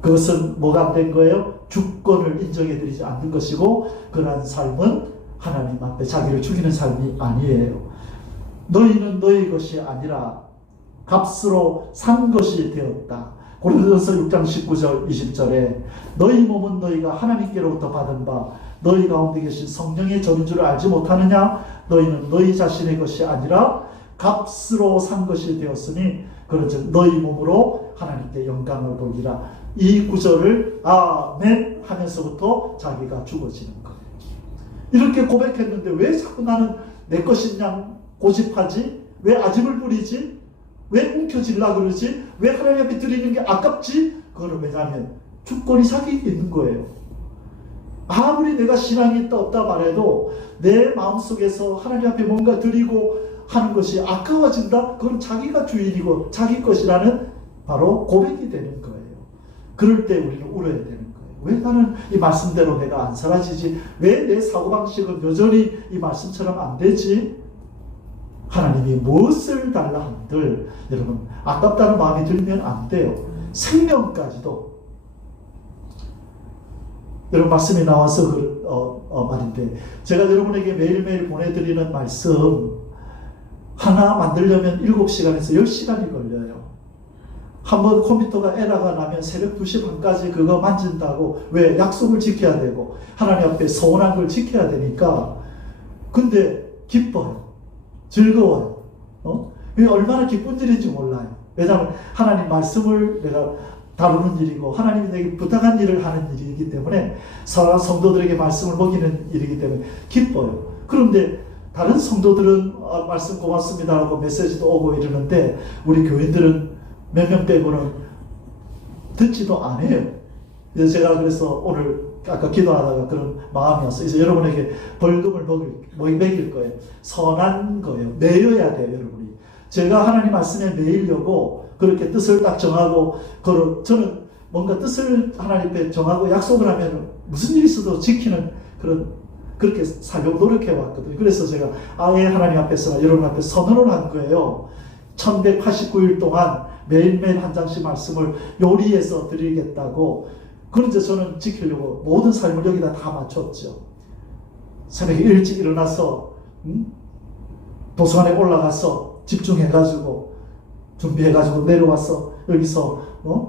그것은 뭐가 안 된 거예요? 주권을 인정해드리지 않는 것이고 그러한 삶은 하나님 앞에 자기를 죽이는 삶이 아니에요. 너희는 너희 것이 아니라 값으로 산 것이 되었다. 고린도전서 6장 19절 20절에 너희 몸은 너희가 하나님께로부터 받은 바 너희 가운데 계신 성령의 전인 줄 알지 못하느냐? 너희는 너희 자신의 것이 아니라 값으로 산 것이 되었으니 그런즉 너희 몸으로 하나님께 영광을 돌리라. 이 구절을 아멘 하면서부터 자기가 죽어지는 거예요. 이렇게 고백했는데 왜 자꾸 나는 내 것이냐 고집하지? 왜 아집을 부리지? 왜 움켜질라 그러지? 왜 하나님 앞에 드리는 게 아깝지? 그거는 왜냐하면 주권이 자기에 있는 거예요. 아무리 내가 신앙이 있다 없다 말해도 내 마음속에서 하나님 앞에 뭔가 드리고 하는 것이 아까워진다? 그건 자기가 주인이고 자기 것이라는 바로 고백이 되는 거예요. 그럴 때 우리는 울어야 되는 거예요. 왜 나는 이 말씀대로 내가 안 사라지지? 왜 내 사고방식은 여전히 이 말씀처럼 안 되지? 하나님이 무엇을 달라 한들 여러분 아깝다는 마음이 들면 안 돼요. 생명까지도. 여러분 말씀이 나와서 말인데 제가 여러분에게 매일매일 보내드리는 말씀 하나 만들려면 7시간에서 10시간이 걸려요. 한번 컴퓨터가 에러가 나면 새벽 2시 반까지 그거 만진다고. 왜? 약속을 지켜야 되고 하나님 앞에 서운한 걸 지켜야 되니까. 근데 기뻐요. 즐거워요. 그게 얼마나 기쁜 일인지 몰라요. 왜냐하면 하나님 말씀을 내가 다루는 일이고 하나님이 내게 부탁한 일을 하는 일이기 때문에 사랑하는 성도들에게 말씀을 먹이는 일이기 때문에 기뻐요. 그런데 다른 성도들은 말씀 고맙습니다라고 메시지도 오고 이러는데 우리 교인들은 몇 명 빼고는 듣지도 않아요. 그래서 제가 그래서 오늘 아까 기도하다가 그런 마음이 왔어요. 그래서 여러분에게 벌금을 먹일 거예요. 선한 거예요. 매여야 돼요, 여러분이. 제가 하나님 말씀에 매이려고 그렇게 뜻을 딱 정하고, 저는 뭔가 뜻을 하나님 앞에 정하고 약속을 하면 무슨 일이 있어도 지키는 그런 그렇게 살려고 노력해 왔거든요. 그래서 제가 아예 하나님 앞에서 여러분 앞에 선언을 한 거예요. 1189일 동안 매일매일 한 장씩 말씀을 요리해서 드리겠다고. 그런데 저는 지키려고 모든 삶을 여기다 다 맞췄죠. 새벽에 일찍 일어나서 도서관에 올라가서 집중해가지고 준비해가지고 내려와서 여기서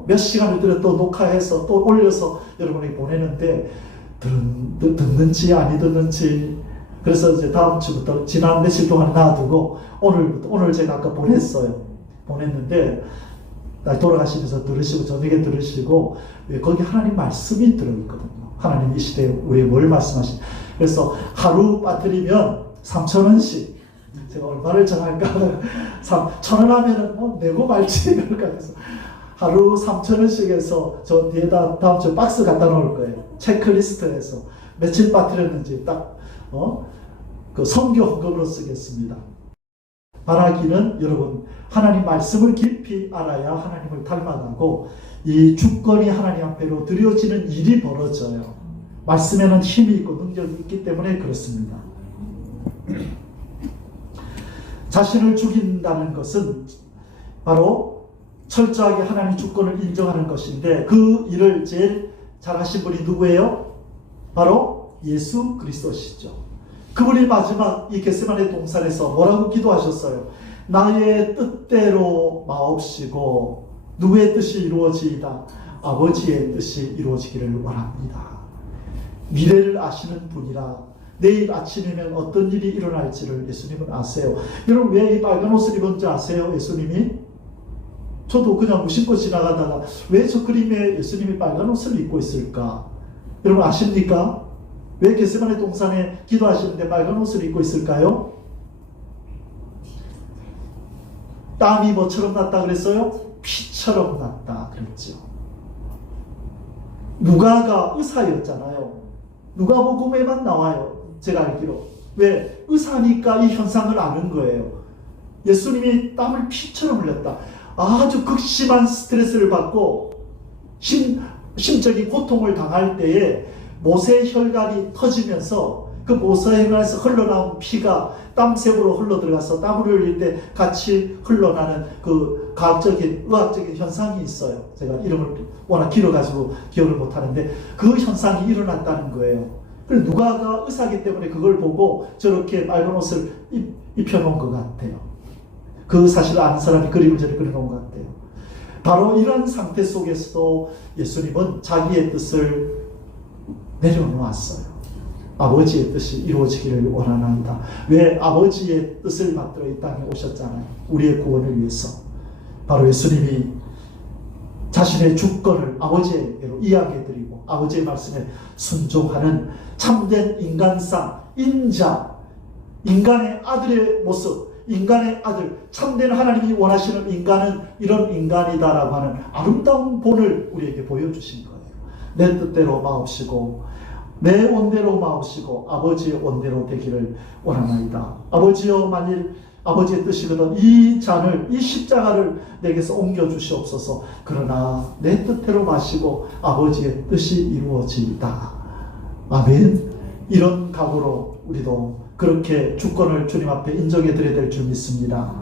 몇 시간을 들여 또 녹화해서 또 올려서 여러분에게 보내는데 듣는지 아니 듣는지. 그래서 이제 다음 주부터 지난 며칠 동안 놔두고 오늘 제가 아까 보냈는데 돌아가시면서 들으시고 저녁에 들으시고 거기 하나님 말씀이 들어있거든요. 하나님 이 시대에 우리에 뭘 말씀하신. 그래서 하루 빠뜨리면 3,000원씩. 제가 얼마를 정할까? 1,000원 하면은 내고 말지 그럴까 해서 하루 3,000원씩 해서 저 뒤에다 다음 주에 박스 갖다 놓을 거예요. 체크리스트에서 며칠 빠뜨렸는지 딱 그 선교 헌금으로 쓰겠습니다. 바라기는 여러분 하나님 말씀을 깊이 알아야 하나님을 닮아가고 이 주권이 하나님 앞에로 드려지는 일이 벌어져요. 말씀에는 힘이 있고 능력이 있기 때문에 그렇습니다. 자신을 죽인다는 것은 바로 철저하게 하나님의 주권을 인정하는 것인데 그 일을 제일 잘하신 분이 누구예요? 바로 예수 그리스도시죠. 그분이 마지막 이 겟세마네 동산에서 뭐라고 기도하셨어요? 나의 뜻대로 마옵시고 누구의 뜻이 이루어지이다. 아버지의 뜻이 이루어지기를 원합니다. 미래를 아시는 분이라 내일 아침이면 어떤 일이 일어날지를 예수님은 아세요. 여러분 왜 이 빨간 옷을 입은지 아세요? 예수님이? 저도 그냥 무심코 지나가다가 왜 저 그림에 예수님이 빨간 옷을 입고 있을까? 여러분 아십니까? 왜 겟세마네 동산에 기도하시는데 빨간 옷을 입고 있을까요? 땀이 뭐처럼 났다 그랬어요? 피처럼 났다 그랬죠. 누가가 의사였잖아요. 누가복음에만 나와요. 제가 알기로. 왜? 의사니까 이 현상을 아는 거예요. 예수님이 땀을 피처럼 흘렸다. 아주 극심한 스트레스를 받고 심적인 고통을 당할 때에 모세 혈관이 터지면서 그 모세 혈관에서 흘러나온 피가 땀샘으로 흘러들어가서 땀을 흘릴 때 같이 흘러나는 그 과학적인 의학적인 현상이 있어요. 제가 이름을 워낙 길어가지고 기억을 못하는데 그 현상이 일어났다는 거예요. 그래서 누가가 의사이기 때문에 그걸 보고 저렇게 빨간 옷을 입혀놓은 것 같아요. 그 사실을 아는 사람이 그림을 저렇게 그려놓은 것 같아요. 바로 이런 상태 속에서도 예수님은 자기의 뜻을 내려놓았어요. 아버지의 뜻이 이루어지기를 원하나이다. 왜? 아버지의 뜻을 받들어 이 땅에 오셨잖아요. 우리의 구원을 위해서. 바로 예수님이 자신의 주권을 아버지에게로 이야기해 드리고 아버지의 말씀에 순종하는 참된 인간상, 인자, 인간의 아들의 모습, 인간의 아들, 참된 하나님이 원하시는 인간은 이런 인간이다라고 하는 아름다운 본을 우리에게 보여주신 거예요. 내 뜻대로 마옵시고 내 원대로 마옵시고 아버지의 원대로 되기를 원하나이다. 아버지여 만일 아버지의 뜻이거든 이 잔을 이 십자가를 내게서 옮겨주시옵소서. 그러나 내 뜻대로 마시고 아버지의 뜻이 이루어지이다. 아멘. 이런 각오로 우리도 그렇게 주권을 주님 앞에 인정해 드려야 될 줄 믿습니다.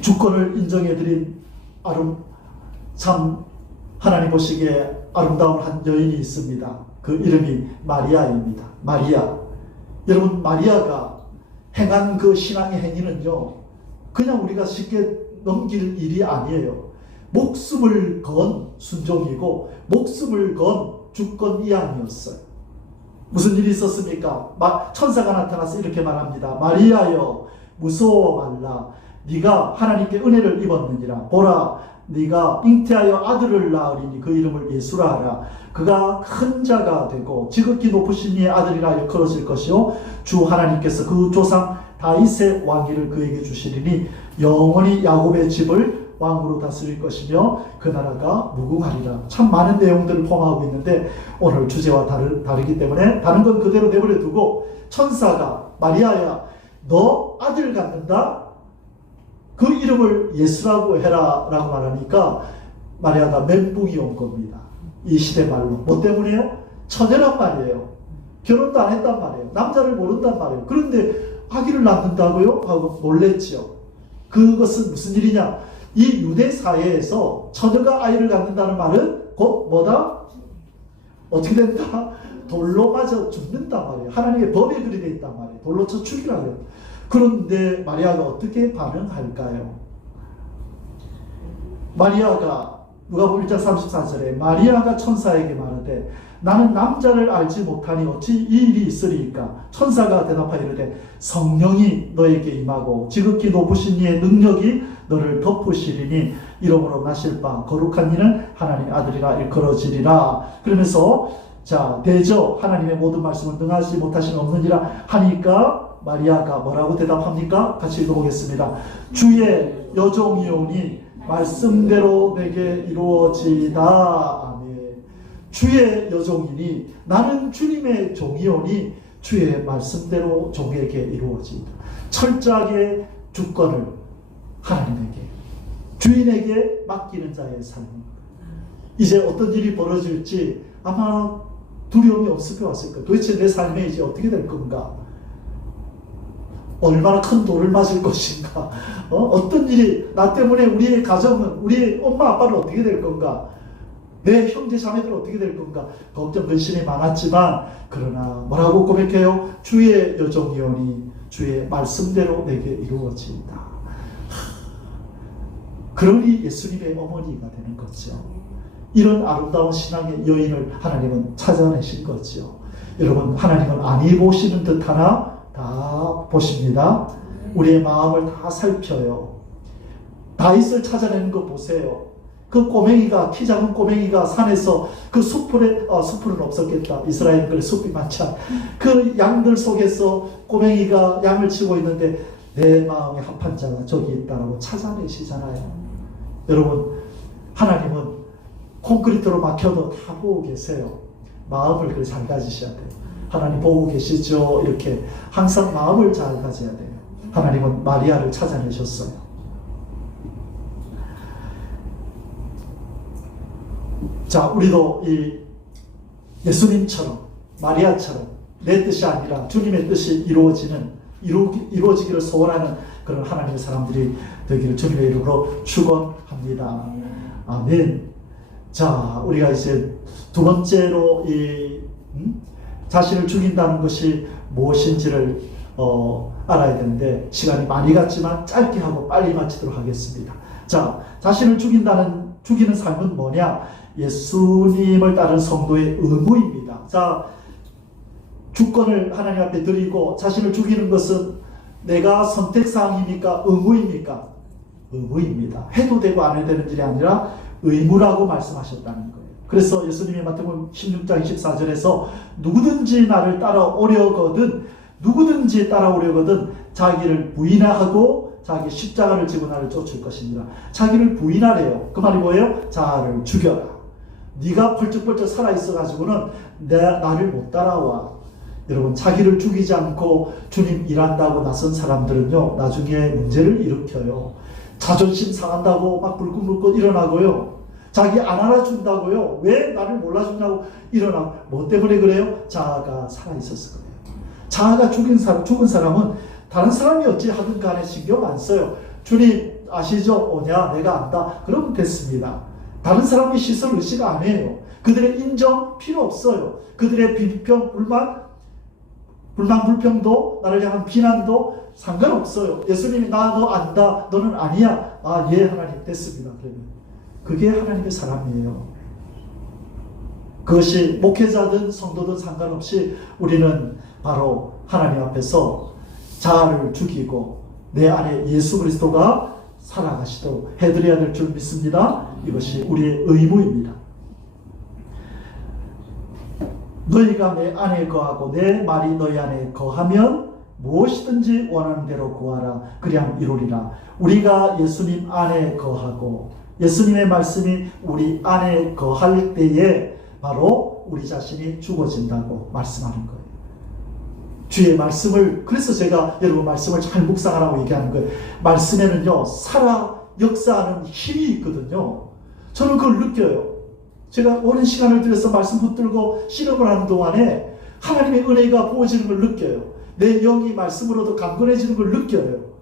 주권을 인정해 드린 참 하나님 보시기에 아름다운 한 여인이 있습니다. 그 이름이 마리아입니다. 마리아. 여러분 마리아가 행한 그 신앙의 행위는요 그냥 우리가 쉽게 넘길 일이 아니에요. 목숨을 건 순종이고 목숨을 건 주권 이양이었어요. 무슨 일이 있었습니까? 천사가 나타나서 이렇게 말합니다. 마리아여 무서워 말라. 네가 하나님께 은혜를 입었느니라. 보라 네가 잉태하여 아들을 낳으리니 그 이름을 예수라 하라. 그가 큰 자가 되고 지극히 높으신 이의 아들이라 일컬어질 것이요 주 하나님께서 그 조상 다윗의 왕위를 그에게 주시리니 영원히 야곱의 집을 왕으로 다스릴 것이며 그 나라가 무궁하리라. 참 많은 내용들을 포함하고 있는데 오늘 주제와 다르기 때문에 다른 건 그대로 내버려 두고 천사가 마리아야 너 아들 갖는다? 그 이름을 예수라고 해라 라고 말하니까 마리아가 멘붕이 온 겁니다. 이 시대 말로. 뭐 때문에요? 처녀란 말이에요. 결혼도 안 했단 말이에요. 남자를 모른단 말이에요. 그런데 아기를 낳는다고요? 하고 놀랬지요. 그것은 무슨 일이냐? 이 유대 사회에서 처녀가 아이를 갖는다는 말은 곧 뭐다? 어떻게 된다? 돌로 맞아 죽는단 말이에요. 하나님의 법에 그리 되어 있단 말이에요. 돌로 쳐 죽이라고 해요. 그런데 마리아가 어떻게 반응할까요? 마리아가 누가복음 1장 34절에 마리아가 천사에게 말하되 나는 남자를 알지 못하니 어찌 이 일이 있으리이까? 천사가 대답하여 이르되 성령이 너에게 임하고 지극히 높으신 이의 능력이 너를 덮으시리니 이러므로 나실 바 거룩한 이는 하나님의 아들이라 일컬어지리라. 그러면서 자 대저 하나님의 모든 말씀을 능하지 못하신 없느니라 하니까 마리아가 뭐라고 대답합니까? 같이 읽어보겠습니다. 주의 여종이오니 말씀대로 내게 이루어지다. 주의 여종이니 나는 주님의 종이오니 주의 말씀대로 종에게 이루어지다. 철저하게 주권을 하나님에게, 주인에게 맡기는 자의 삶입니다. 이제 어떤 일이 벌어질지 아마 두려움이 없을 것 같습니다. 도대체 내 삶에 이제 어떻게 될 건가? 얼마나 큰 돌을 맞을 것인가? 어떤 일이 나 때문에 우리의 가정은, 우리의 엄마 아빠는 어떻게 될 건가? 내 형제 자매들은 어떻게 될 건가? 걱정 근심이 많았지만 그러나 뭐라고 고백해요? 주의 여종이오니 주의 말씀대로 내게 이루어진다. 그러니 예수님의 어머니가 되는 거죠. 이런 아름다운 신앙의 여인을 하나님은 찾아내신 거죠. 여러분, 하나님은 아니 보시는 듯 하나 다 보십니다. 우리의 마음을 다 살펴요. 다윗을 찾아내는 거 보세요. 그 꼬맹이가, 키 작은 꼬맹이가 산에서 그 숲은 없었겠다. 이스라엘은 그래 숲이 많잖아. 그 양들 속에서 꼬맹이가 양을 치고 있는데 내 마음에 합한 자가 저기 있다라고 찾아내시잖아요. 여러분, 하나님은 콘크리트로 막혀도 다 보고 계세요. 마음을 그래 잘 가지셔야 돼요. 하나님 보고 계시죠? 이렇게 항상 마음을 잘 가져야 돼요. 하나님은 마리아를 찾아내셨어요. 자, 우리도 이 예수님처럼, 마리아처럼 내 뜻이 아니라 주님의 뜻이 이루어지기를 소원하는 그런 하나님의 사람들이 되기를 주님의 이름으로 축원합니다. 아멘. 자, 우리가 이제 두 번째로 자신을 죽인다는 것이 무엇인지를 알아야 되는데 시간이 많이 갔지만 짧게 하고 빨리 마치도록 하겠습니다. 자, 자신을 죽이는 삶은 뭐냐? 예수님을 따른 성도의 의무입니다. 자, 주권을 하나님 앞에 드리고 자신을 죽이는 것은 내가 선택사항입니까? 의무입니까? 의무입니다. 해도 되고 안 해도 되는 일이 아니라 의무라고 말씀하셨다는 거예요. 그래서 예수님이 마태복음 16장 24절에서 누구든지 나를 따라오려거든 자기를 부인하고 자기 십자가를 지고 나를 쫓을 것이니라. 자기를 부인하래요. 그 말이 뭐예요? 자아를 죽여라. 네가 펄쩍펄쩍 살아있어가지고는 나를 못 따라와. 여러분, 자기를 죽이지 않고 주님 일한다고 나선 사람들은요, 나중에 문제를 일으켜요. 자존심 상한다고 막 불끈불끈 일어나고요. 자기 안 알아준다고요. 왜 나를 몰라주냐고 일어나고. 뭐 때문에 그래요? 자아가 살아있었을 거예요. 자아가 죽은 사람은 다른 사람이 어찌 하든 간에 신경 안 써요. 주님 아시죠? 오냐? 내가 안다. 그러면 됐습니다. 다른 사람의 시선 의식 안 해요. 그들의 인정 필요 없어요. 그들의 비평, 불평도, 나를 향한 비난도 상관없어요. 예수님이 너 안다. 너는 아니야. 아, 예, 하나님 됐습니다. 그러면 그게 하나님의 사람이에요. 그것이 목회자든 성도든 상관없이 우리는 바로 하나님 앞에서 자아를 죽이고 내 안에 예수 그리스도가 살아가시도록 해드려야 될 줄 믿습니다. 이것이 우리의 의무입니다. 너희가 내 안에 거하고 내 말이 너희 안에 거하면 무엇이든지 원하는 대로 구하라. 그리하면 이루리라. 우리가 예수님 안에 거하고 예수님의 말씀이 우리 안에 거할 때에 바로 우리 자신이 죽어진다고 말씀하는 거예요. 주의 말씀을, 그래서 제가 여러분 말씀을 잘 묵상하라고 얘기하는 거예요. 말씀에는요, 살아 역사하는 힘이 있거든요. 저는 그걸 느껴요. 제가 오랜 시간을 들여서 말씀 붙들고 실험을 하는 동안에 하나님의 은혜가 부어지는 걸 느껴요. 내 영이 말씀으로도 강건해지는 걸 느껴요.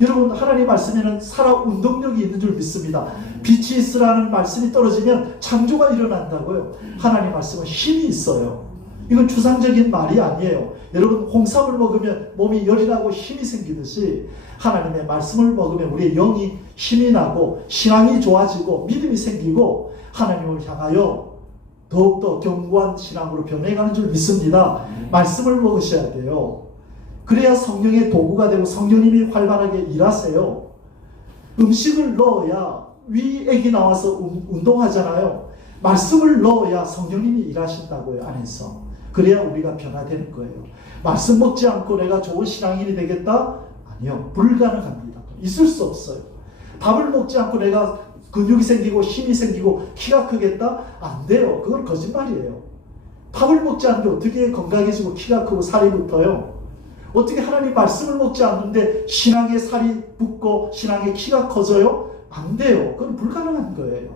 여러분, 하나님 말씀에는 살아 운동력이 있는 줄 믿습니다. 빛이 있으라는 말씀이 떨어지면 창조가 일어난다고요. 하나님 말씀은 힘이 있어요. 이건 추상적인 말이 아니에요. 여러분, 홍삼을 먹으면 몸이 열이 나고 힘이 생기듯이 하나님의 말씀을 먹으면 우리의 영이 힘이 나고 신앙이 좋아지고 믿음이 생기고 하나님을 향하여 더욱더 견고한 신앙으로 변해가는 줄 믿습니다. 말씀을 먹으셔야 돼요. 그래야 성령의 도구가 되고 성령님이 활발하게 일하세요. 음식을 넣어야 위액이 나와서 운동하잖아요. 말씀을 넣어야 성령님이 일하신다고요, 안에서. 그래야 우리가 변화되는 거예요. 말씀 먹지 않고 내가 좋은 신앙인이 되겠다? 아니요, 불가능합니다. 있을 수 없어요. 밥을 먹지 않고 내가 근육이 생기고 힘이 생기고 키가 크겠다? 안 돼요. 그건 거짓말이에요. 밥을 먹지 않는데 어떻게 건강해지고 키가 크고 살이 붙어요? 어떻게 하나님 말씀을 먹지 않는데 신앙의 살이 붙고 신앙의 키가 커져요? 안 돼요. 그건 불가능한 거예요.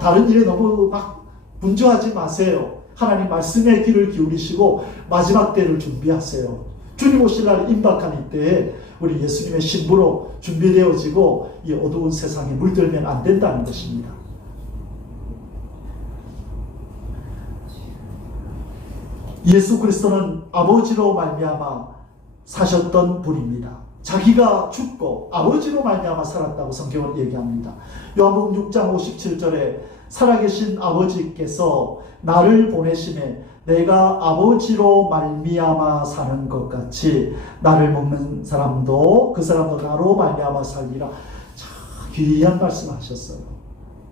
다른 일에 너무 막 분주하지 마세요. 하나님 말씀에 귀를 기울이시고 마지막 때를 준비하세요. 주님 오실 날 임박한 이때에 우리 예수님의 신부로 준비되어지고 이 어두운 세상에 물들면 안 된다는 것입니다. 예수 그리스도는 아버지로 말미암아 사셨던 분입니다. 자기가 죽고 아버지로 말미암아 살았다고 성경은 얘기합니다. 요한복음 6장 57절에 살아계신 아버지께서 나를 보내심에 내가 아버지로 말미암아 사는 것 같이 나를 먹는 사람도 그 사람도 나로 말미암아 살리라. 참 귀한 말씀하셨어요.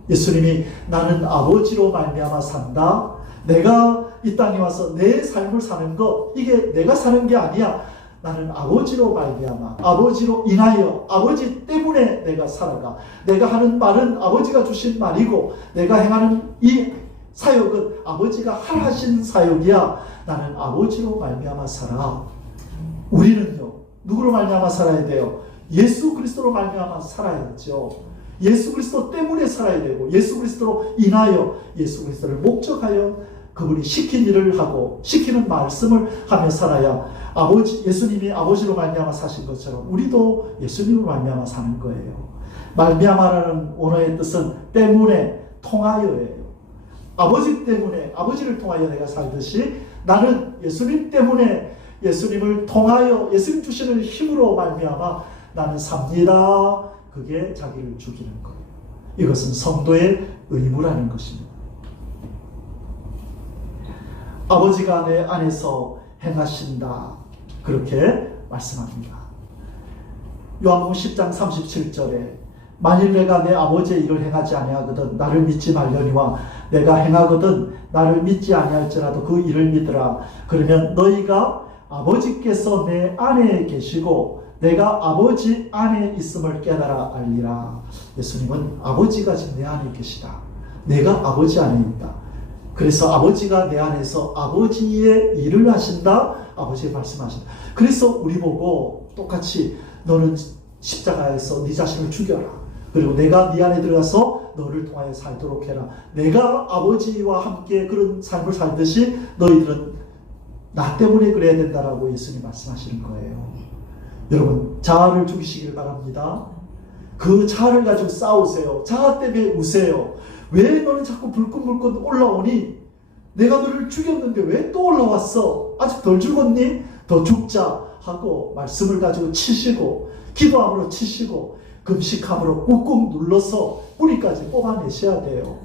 예수님이 나는 아버지로 말미암아 산다. 내가 이 땅에 와서 내 삶을 사는 것, 이게 내가 사는 게 아니야. 나는 아버지로 말미암아, 아버지로 인하여, 아버지 때문에 내가 살아가. 내가 하는 말은 아버지가 주신 말이고 내가 행하는 이 사역은 아버지가 하신 사역이야. 나는 아버지로 말미암아 살아. 우리는요, 누구로 말미암아 살아야 돼요? 예수 그리스도로 말미암아 살아야죠. 예수 그리스도 때문에 살아야 되고 예수 그리스도로 인하여 예수 그리스도를 목적하여 그분이 시킨 일을 하고 시키는 말씀을 하며 살아야 예수님이 아버지로 말미암아 사신 것처럼 우리도 예수님으로 말미암아 사는 거예요. 말미암아라는 원어의 뜻은 때문에, 통하여예요. 아버지 때문에, 아버지를 통하여 내가 살듯이 나는 예수님 때문에 예수님을 통하여 예수님 주시는 힘으로 말미암아 나는 삽니다. 그게 자기를 죽이는 거예요. 이것은 성도의 의무라는 것입니다. 아버지가 내 안에서 행하신다. 그렇게 말씀합니다. 요한복음 10장 37절에 만일 내가 내 아버지의 일을 행하지 아니하거든 나를 믿지 말려니와 내가 행하거든 나를 믿지 아니할지라도 그 일을 믿으라. 그러면 너희가 아버지께서 내 안에 계시고 내가 아버지 안에 있음을 깨달아 알리라. 예수님은 아버지가 지금 내 안에 계시다. 내가 아버지 안에 있다. 그래서 아버지가 내 안에서 아버지의 일을 하신다. 아버지의 말씀하신다. 그래서 우리 보고 똑같이 너는 십자가에서 네 자신을 죽여라. 그리고 내가 네 안에 들어가서 너를 통하여 살도록 해라. 내가 아버지와 함께 그런 삶을 살듯이 너희들은 나 때문에 그래야 된다라고 예수님 말씀하시는 거예요. 여러분, 자아를 죽이시길 바랍니다. 그 자아를 가지고 싸우세요. 자아 때문에 우세요. 왜 너는 자꾸 불끈불끈 올라오니? 내가 너를 죽였는데 왜 또 올라왔어? 아직 덜 죽었니? 더 죽자 하고 말씀을 가지고 치시고 기도함으로 치시고 금식함으로 꾹꾹 눌러서 뿌리까지 뽑아내셔야 돼요.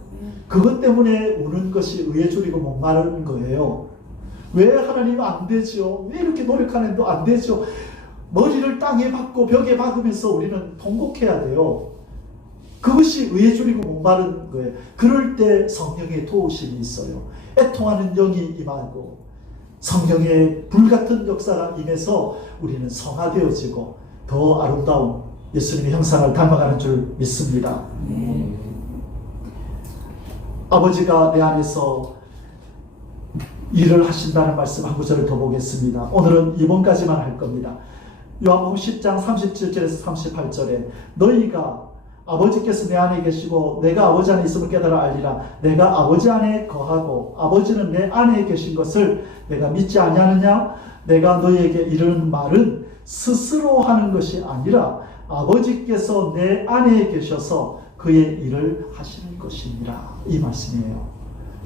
그것 때문에 우는 것이 의에 줄이고 목마르는 거예요. 왜 하나님 안 되죠? 왜 이렇게 노력하는데도 안 되죠? 머리를 땅에 박고 벽에 박으면서 우리는 통곡해야 돼요. 그것이 의에 줄이고 목마른 거예요. 그럴 때 성령의 도우심이 있어요. 애통하는 영이 임하고 성령의 불같은 역사가 임해서 우리는 성화되어지고 더 아름다운 예수님의 형상을 닮아가는 줄 믿습니다. 아버지가 내 안에서 일을 하신다는 말씀 한 구절을 더 보겠습니다. 오늘은 이번까지만 할 겁니다. 요한복음 10장 37절에서 38절에 너희가 아버지께서 내 안에 계시고 내가 아버지 안에 있음을 깨달아 알리라. 내가 아버지 안에 거하고 아버지는 내 안에 계신 것을 내가 믿지 아니하느냐? 내가 너희에게 이르는 말은 스스로 하는 것이 아니라 아버지께서 내 안에 계셔서 그의 일을 하시는 것이니라. 이 말씀이에요.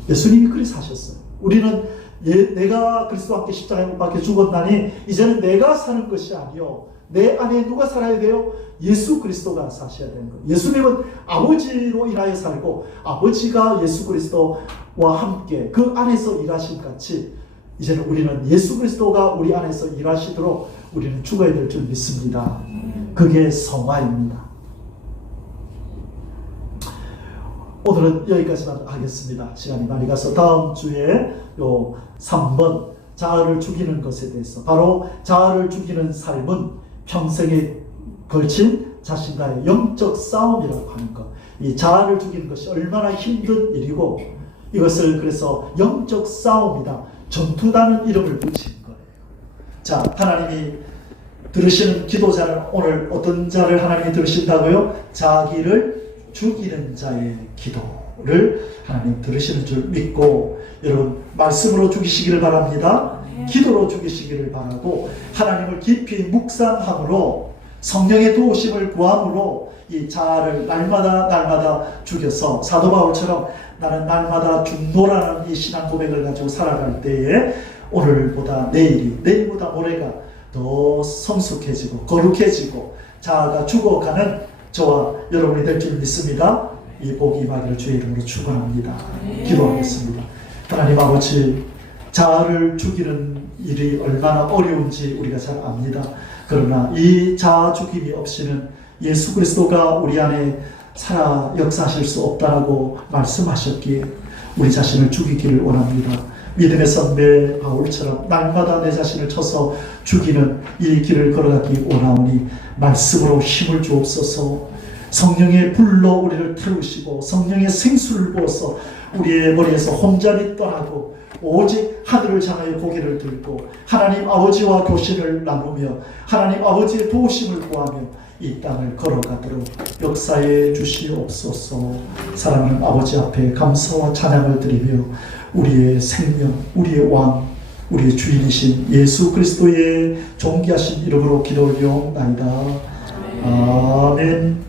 예수님이 그리 사셨어요. 우리는 내가 그리스도와 함께 십자가에 못 박혀 죽었나니 이제는 내가 사는 것이 아니요 내 안에 누가 살아야 돼요? 예수 그리스도가 사셔야 되는 거예요. 예수님은 아버지로 인하여 살고 아버지가 예수 그리스도와 함께 그 안에서 일하신 같이 이제는 우리는 예수 그리스도가 우리 안에서 일하시도록 우리는 죽어야 될 줄 믿습니다. 그게 성화입니다. 오늘은 여기까지만 하겠습니다. 시간이 많이 가서 다음 주에 요 3번 자아를 죽이는 것에 대해서, 바로 자아를 죽이는 삶은 평생에 걸친 자신과의 영적 싸움이라고 하는 것. 이 자아를 죽이는 것이 얼마나 힘든 일이고 이것을 그래서 영적 싸움이다, 전투다는 이름을 붙인 거예요. 자, 하나님이 들으시는 기도자는 오늘 어떤 자를 하나님이 들으신다고요? 자기를 죽이는 자의 기도를 하나님 들으시는 줄 믿고 여러분 말씀으로 죽이시기를 바랍니다. 기도로 죽이시기를 바라고 하나님을 깊이 묵상함으로 성령의 도우심을 구함으로 이 자아를 날마다 죽여서 사도 바울처럼 나는 날마다 죽노라는 이 신앙 고백을 가지고 살아갈 때에 오늘보다 내일보다 모레가 더 성숙해지고 거룩해지고 자아가 죽어가는 저와 여러분이 될 줄 믿습니다. 이 복이 임하기를 주의 이름으로 축원합니다. 기도하겠습니다. 하나님 아버지, 자아를 죽이는 일이 얼마나 어려운지 우리가 잘 압니다. 그러나 이 자아 죽임이 없이는 예수 그리스도가 우리 안에 살아 역사하실 수 없다라고 말씀하셨기에 우리 자신을 죽이기를 원합니다. 믿음의 선배 바울처럼 날마다 내 자신을 쳐서 죽이는 이 길을 걸어가기 원하오니 말씀으로 힘을 주옵소서. 성령의 불로 우리를 태우시고 성령의 생수를 부어서 우리의 머리에서 혼잡이 떠나고 오직 하늘을 향하여 고개를 들고 하나님 아버지와 교신을 나누며 하나님 아버지의 도우심을 구하며 이 땅을 걸어가도록 역사해 주시옵소서. 사랑하는 아버지 앞에 감사와 찬양을 드리며 우리의 생명, 우리의 왕, 우리의 주인이신 예수 그리스도의 존귀하신 이름으로 기도 올려옵나이다. 아멘.